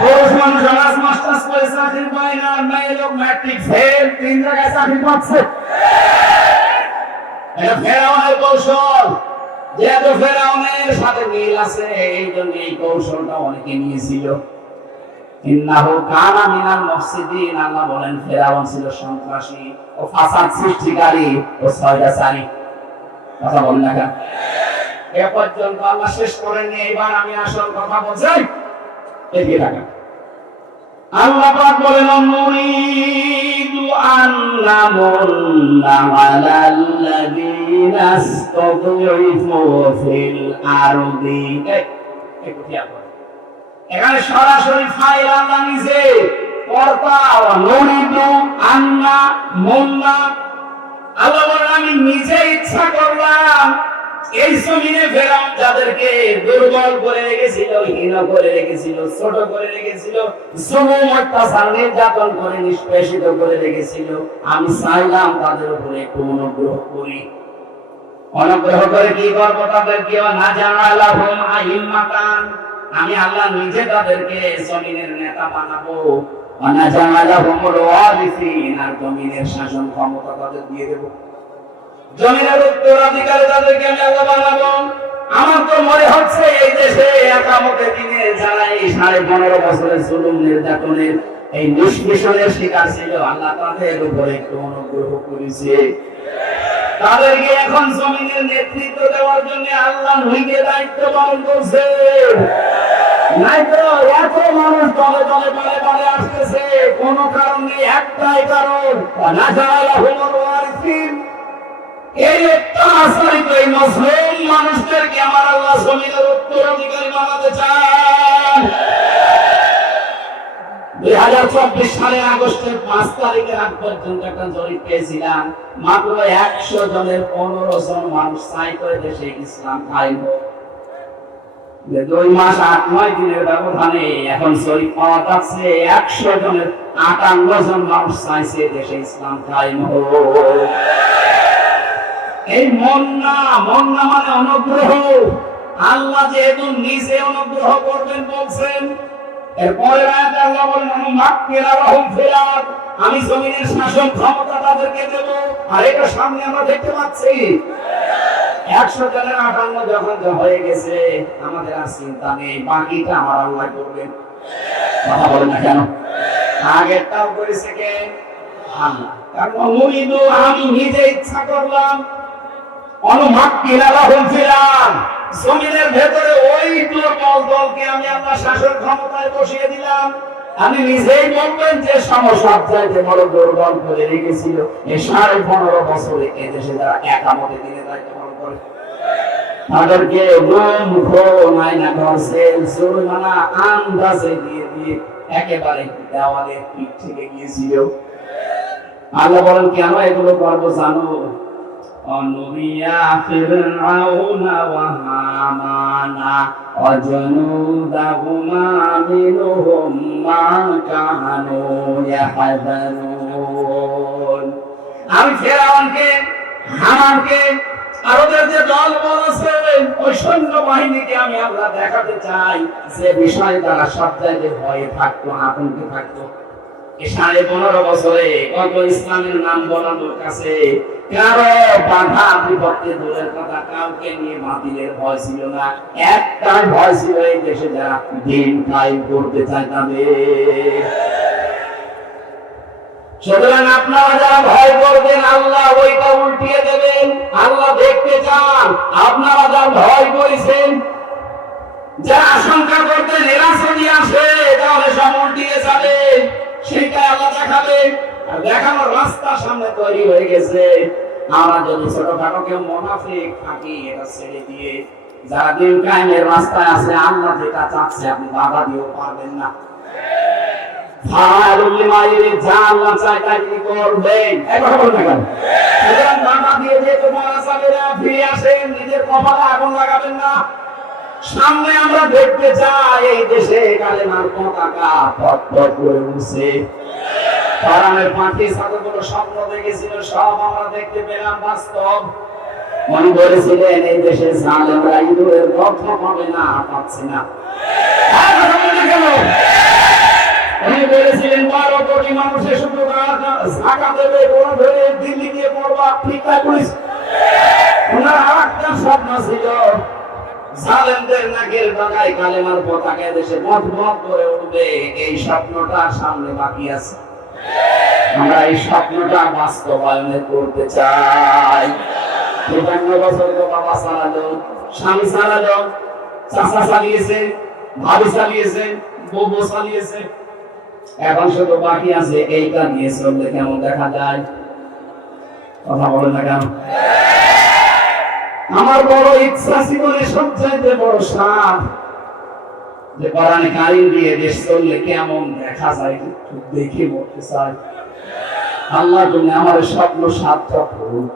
পুরুষ মানুষ অনার্স মাস্টার্স করে চাকরি পায় না, মেয়ে লোক ম্যাট্রিক ফেল 3 জায়গায় চাকরি পাচ্ছে। এটা ফেরাউনের কৌশল। যেহেতু ফেরাউনের সাথে মিল আছে, এই জন্য এই কৌশলটা অনেকে নিয়েছিল। ইন্নাহু কানা মিনাল মুফসিদিন। আল্লাহ বলেন ফেরাউন ছিল সন্ত্রাসী ও ফাসাদ সৃষ্টিকারী ও ছয়দাচারী। কথা বলেন না কেন? এ পর্যন্ত আল্লাহ শেষ করেননি, এবার আমি আসল কথা বলছি। এদিকে তাকান। আল্লাহ পাক বলেন, নুরিদু আন নামুন্না আলাল্লাযীনা ইসতাদঈফু ফিল আরদি। একটু খেয়াল করুন, এখানে সরাসরি ফাইল আল্লাহ নিজে, কর্তা নুরিদু আন্না মুন্না। আল্লাহ বলেন আমি নিজে ইচ্ছা করলাম এই জমিনে ফেরাউন যাদেরকে দুর্বল করে রেখেছিল, হীন করে রেখেছিল, ছোট করে রেখেছিল, জুলুম অত্যাচার নির্যাতন করে নিষ্পেষিত করে রেখেছিল, আমি চাইলাম তাদের উপরে একটু অনুগ্রহ করি। অনুগ্রহ করে কি করব? তাদেরকে না জানালাহুম আইম্মাতান, আমি আল্লাহ নিজে তাদেরকে জমিনের নেতা বানাবো। না জানালাহুমুল ওয়ারিসিন, আর জমিনের শাসন ক্ষমতা তাদের দিয়ে দেব। জমিনের উত্তরাধিকারী তাদেরকে আমি আল্লাহ বানাবো। আমার তো মনে হচ্ছে এই দেশে একামতের দিনে যারা এই 15.5 বছরের জুলুম নির্যাতনের এই নিষ্পেষণের শিকার ছিল, আল্লাহ তাদের উপরে একটু অনুগ্রহ করেছে। তাদেরকে এখন জমিনের নেতৃত্ব দেওয়ার জন্য আল্লাহ নিজে দায়িত্ব পালন করছে। নাইতো এত মানুষ দলে দলে দলে দলে আসতেছে, কোনো কারণ নেই, একটাই কারণ, না জানালাহুমুল ওয়ারিসিন। এই অত্যাচারিত এই মুসলিম মানুষদেরকে আমার আল্লাহ জমিনের উত্তরাধিকারী বানাতে চান। 2024 সালের আগস্টের 5 তারিখের আগ পর্যন্ত একটা জরিপ পেয়েছিলাম, মাত্র 100 জনের 15 জন মানুষ চাই করে দেশে ইসলাম কায়েম হোক। 2 মাস 8-9 দিনের ব্যবধানে এখন জরিপ পাওয়া যাচ্ছে 100 জনের 58 জন মানুষ চাইছে দেশে ইসলাম কায়েম হোক। এই মন্না মানে অনুগ্রহ। আল্লাহ যেহেতু নিজে অনুগ্রহ করবেন বলছেন, এরপরে আয়াতে আল্লাহ বলেন মাক্কিরাহুম ফিল আরদ, আমি জমিনের শাসন ক্ষমতা তাদেরকে দেব। আর এটা সামনে আমরা দেখতে পাচ্ছি। 100 জনের 58 যখন হয়ে গেছে, আমাদের আর চিন্তা নেই, বাকিটা আমার আল্লাহ করবেন। কথা বলেন না কেন? আগেরটাও করেছে কে? আল্লাহ। কারণ মুরিদু, আমি নিজে ইচ্ছা করলাম, অনুমাক্কিরাহুম ফিল আরদ, জমিনের ভেতরে ওই দুর্বল দলকে আমি আল্লাহ শাসন ক্ষমতায় বসিয়ে দিলাম। আমি নিজেই বলবেন যে সমস্যা চাইতে বড় দুর্বল করে রেখেছিল এই 15.5 বছরে এদেশে যারা একামতের দিনে দায়িত্ব পালন করে, তাদেরকে মুখ নাই না ঘষে জরিমানা আন্দাজে দিয়ে দিয়ে একেবারে দেওয়ালে পিঠ থেকে গিয়েছিল। আল্লাহ বলেন কেন এগুলো করবো জানো? অনুরিয়া ফিরআউনা ওয়া হামানা ওয়া জুনুদাহুমা মিনহুম মা কানু ইয়াহযারুন। আমি ফিরআউনকে, হামানকে আর ওদের যে দলবল আছে, ওই সৈন্য বাহিনীকে আমি আল্লাহ দেখাতে চাই যে বিষয়ে তারা সব জায়গায় ভয়ে থাকতো, আতঙ্কে থাকতো। এই 15.5 বছরে কত ইসলামের নাম বলানোর কাছে কারো বাধা বিপত্তি দূরের কথা, কাউকে নিয়ে বাতিলের ভয় ছিল না। একটাই ভয় ছিল, এই দেশে যারা দিন কায়েম করতে চায় তাদের। সুতরাং আপনারা যারা ভয় করবেন, আল্লাহ ওইটা উল্টিয়ে দেবেন। আল্লাহ দেখতে চান আপনারা যারা ভয় করেছেন যারা আশঙ্কা করতেন এরা যদি আসে তাহলে সব উল্টিয়ে যাবে, সেইটাই আল্লাহ দেখাবে। আর দেখানোর রাস্তা সামনে তৈরি হয়ে গেছে। আমরা যদি ছোটখাটো কেউ মুনাফিক থাকি, এটা ছেড়ে দিয়ে যারা দিন কায়েমের রাস্তায় আছে, আল্লাহ যেটা চাচ্ছে আপনি বাধা দিয়েও পারবেন না। যা আল্লাহ চায় তাই তিনি করবেন। একবার বলুন না কেন? সুতরাং বাধা দিয়ে যে তোমার আসামেরা ফিরে আসেন, নিজের কপালে আগুন লাগাবেন না। সামনে আমরা দেখতে চাই এই দেশে কালেমার পতাকা পথ করে উঠছে। কোরআনের পাখি ছাত্রগুলো স্বপ্ন দেখেছিল, সব আমরা দেখতে পেলাম বাস্তব। মনে করেছিলেন এই দেশে জালেমরা ইঁদুরের গর্ত পাবে না, পাচ্ছে না। উনি বলেছিলেন 12 কোটি মানুষের শুধু ঢাকা দেবে, কোন ধরে দিল্লি গিয়ে পড়বা, ঠিক তাই করেছে। ওনার আরেকটা স্বপ্ন ছিল জালেমদের নাকের ডগায় কালেমার পতাকা দেশে মত করে উঠবে। এই স্বপ্নটা সামনে বাকি আছে। আমরা এই স্বপ্নটা বাস্তবায়ন করতে চাই। 55 বছর তো বাবা চালালো, স্বামী চালালো, চাচা চালিয়েছে, ভাবি চালিয়েছে, বউ চালিয়েছে। এখন শুধু বাকি আছে এইটা নিয়ে চললে কেমন দেখা যায়। কথা বলেন না কেন? আমার বড় ইচ্ছা জীবনে সবচাইতে বড় সাধ যে কোরআনে কারীম দিয়ে দেশ চললে কেমন দেখা যায়, একটু দেখে বলতে চাই। আল্লাহ তুমি আমার স্বপ্ন সার্থক করুন।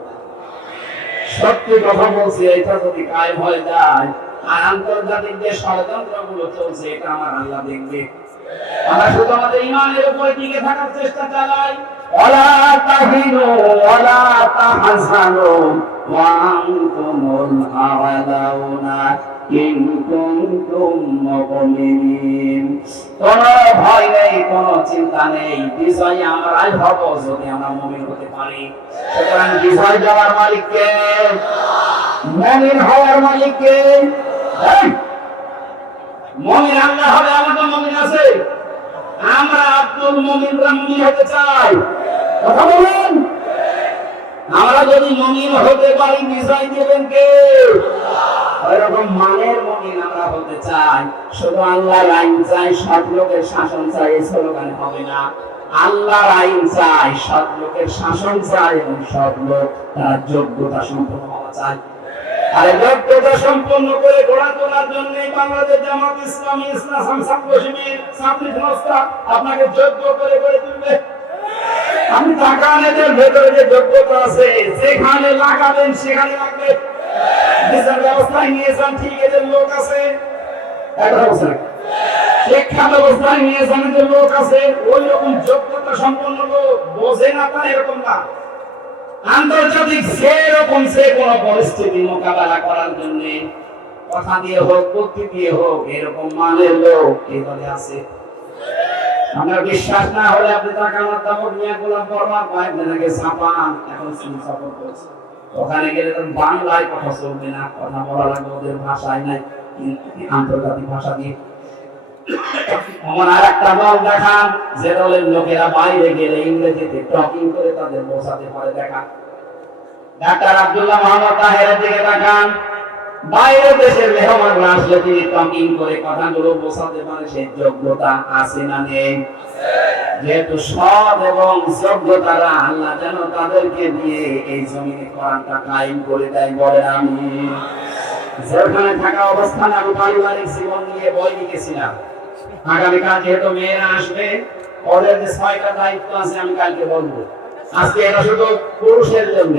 সত্যি কথা বলছি, এটা যদি কায়েম হয়ে যায় আর আন্তর্জাতিক যে ষড়যন্ত্রগুলো চলছে এটা আমার আল্লাহ দেখবে। আমরা শুধু আমাদের ঈমানের উপরে টিকে থাকার চেষ্টা চালাই। ওয়ালা তাহিনু ওয়ালা তাহজানু ওয়া আনতুমুল আ'লাউনা ইন কুনতুম মুমিনিন। কোনো ভয় নেই, কোনো চিন্তা নেই, বিজয় আমরাই হব যদি আমরা মুমিন হতে পারি। সুতরাং বিজয় দেওয়ার মালিক কে? মুমিন হওয়ার মালিক কে? মুমিন আল্লাহ হবে। আমাদের মুমিন আছে, আমরা আব্দুল মুমিনরা মুমিন হতে চাই। কথা বলেন। আমরা যদি মুমিন হতে পারি বিজয় দিবেন কে? এরকম মানের মুমিন আমরা হতে চাই। শুধু আল্লাহর আইন চাই, সৎ লোকের শাসন চাই, এই স্লোগানে হবে না। আল্লাহর আইন চাই, সৎ লোকের শাসন চাই, এবং সৎ লোক তার যোগ্যতা সম্পন্ন হওয়া চাই। আর যোগ্যতা সম্পন্ন করে গড়া তোলার জন্য বাংলাদেশ জামাত ইসলামী ইসলাম ছাত্র শিবির ছাত্রী সংস্থা আপনাকে যোগ্য করে গড়ে তুলবে। আপনি তাকানের ভেতরে যে যোগ্যতা আছে, যেখানে লাগাবেন সেখানে লাগবে। বিচার ব্যবস্থায় নিয়েছেন, ঠিক এদের লোক আছে। একটা অবস্থা শিক্ষা ব্যবস্থায় নিয়েছেন, যে লোক আছে ওই রকম যোগ্যতা সম্পন্ন লোক। বোঝে না তা এরকম না। আন্তর্জাতিক সেরকম সে কোন পরিস্থিতি মোকাবেলা করার জন্য কথা দিয়ে হোক, বুদ্ধি দিয়ে হোক, এরকম মানের লোক এই দলে আছে। আমার বিশ্বাস না হলে আপনি তাকানোর দামক নিয়ে গোলাম বর্মা কয়েকদিন আগে জাপান, এখন চীন সফর করেছে। ওখানে গেলে তো বাংলায় কথা চলবে না, কথা বলা লাগবে ওদের ভাষায় নাই, আন্তর্জাতিক ভাষা দিয়ে। এমন আর একটা দল দেখান যে দলের লোকেরা বাইরে গেলে ইংরেজিতে টকিং করে তাদের বোঝাতে পারে। দেখান ডাক্তার আব্দুল্লাহ মোহাম্মদ তাহেরের দিকে তাকান। বাইরের দেশের মেহমানরা আসলে তিনি টকিং করে কথাগুলো বোঝাতে পারে। সেই যোগ্যতা আছে না নেই? যেহেতু সৎ এবং যোগ্যতারা আল্লাহ যেন তাদেরকে দিয়ে এই জমিনে কোরআনটা কায়েম করে দেয়, বলে আমি। যেখানে থাকা অবস্থানে আমি পারিবারিক জীবন নিয়ে বই লিখেছিলাম। আগামীকাল যেহেতু মেয়েরা আসবে, ওদের যে 6টা দায়িত্ব আছে আমি কালকে বলবো। আজকে এটা শুধু পুরুষের জন্য।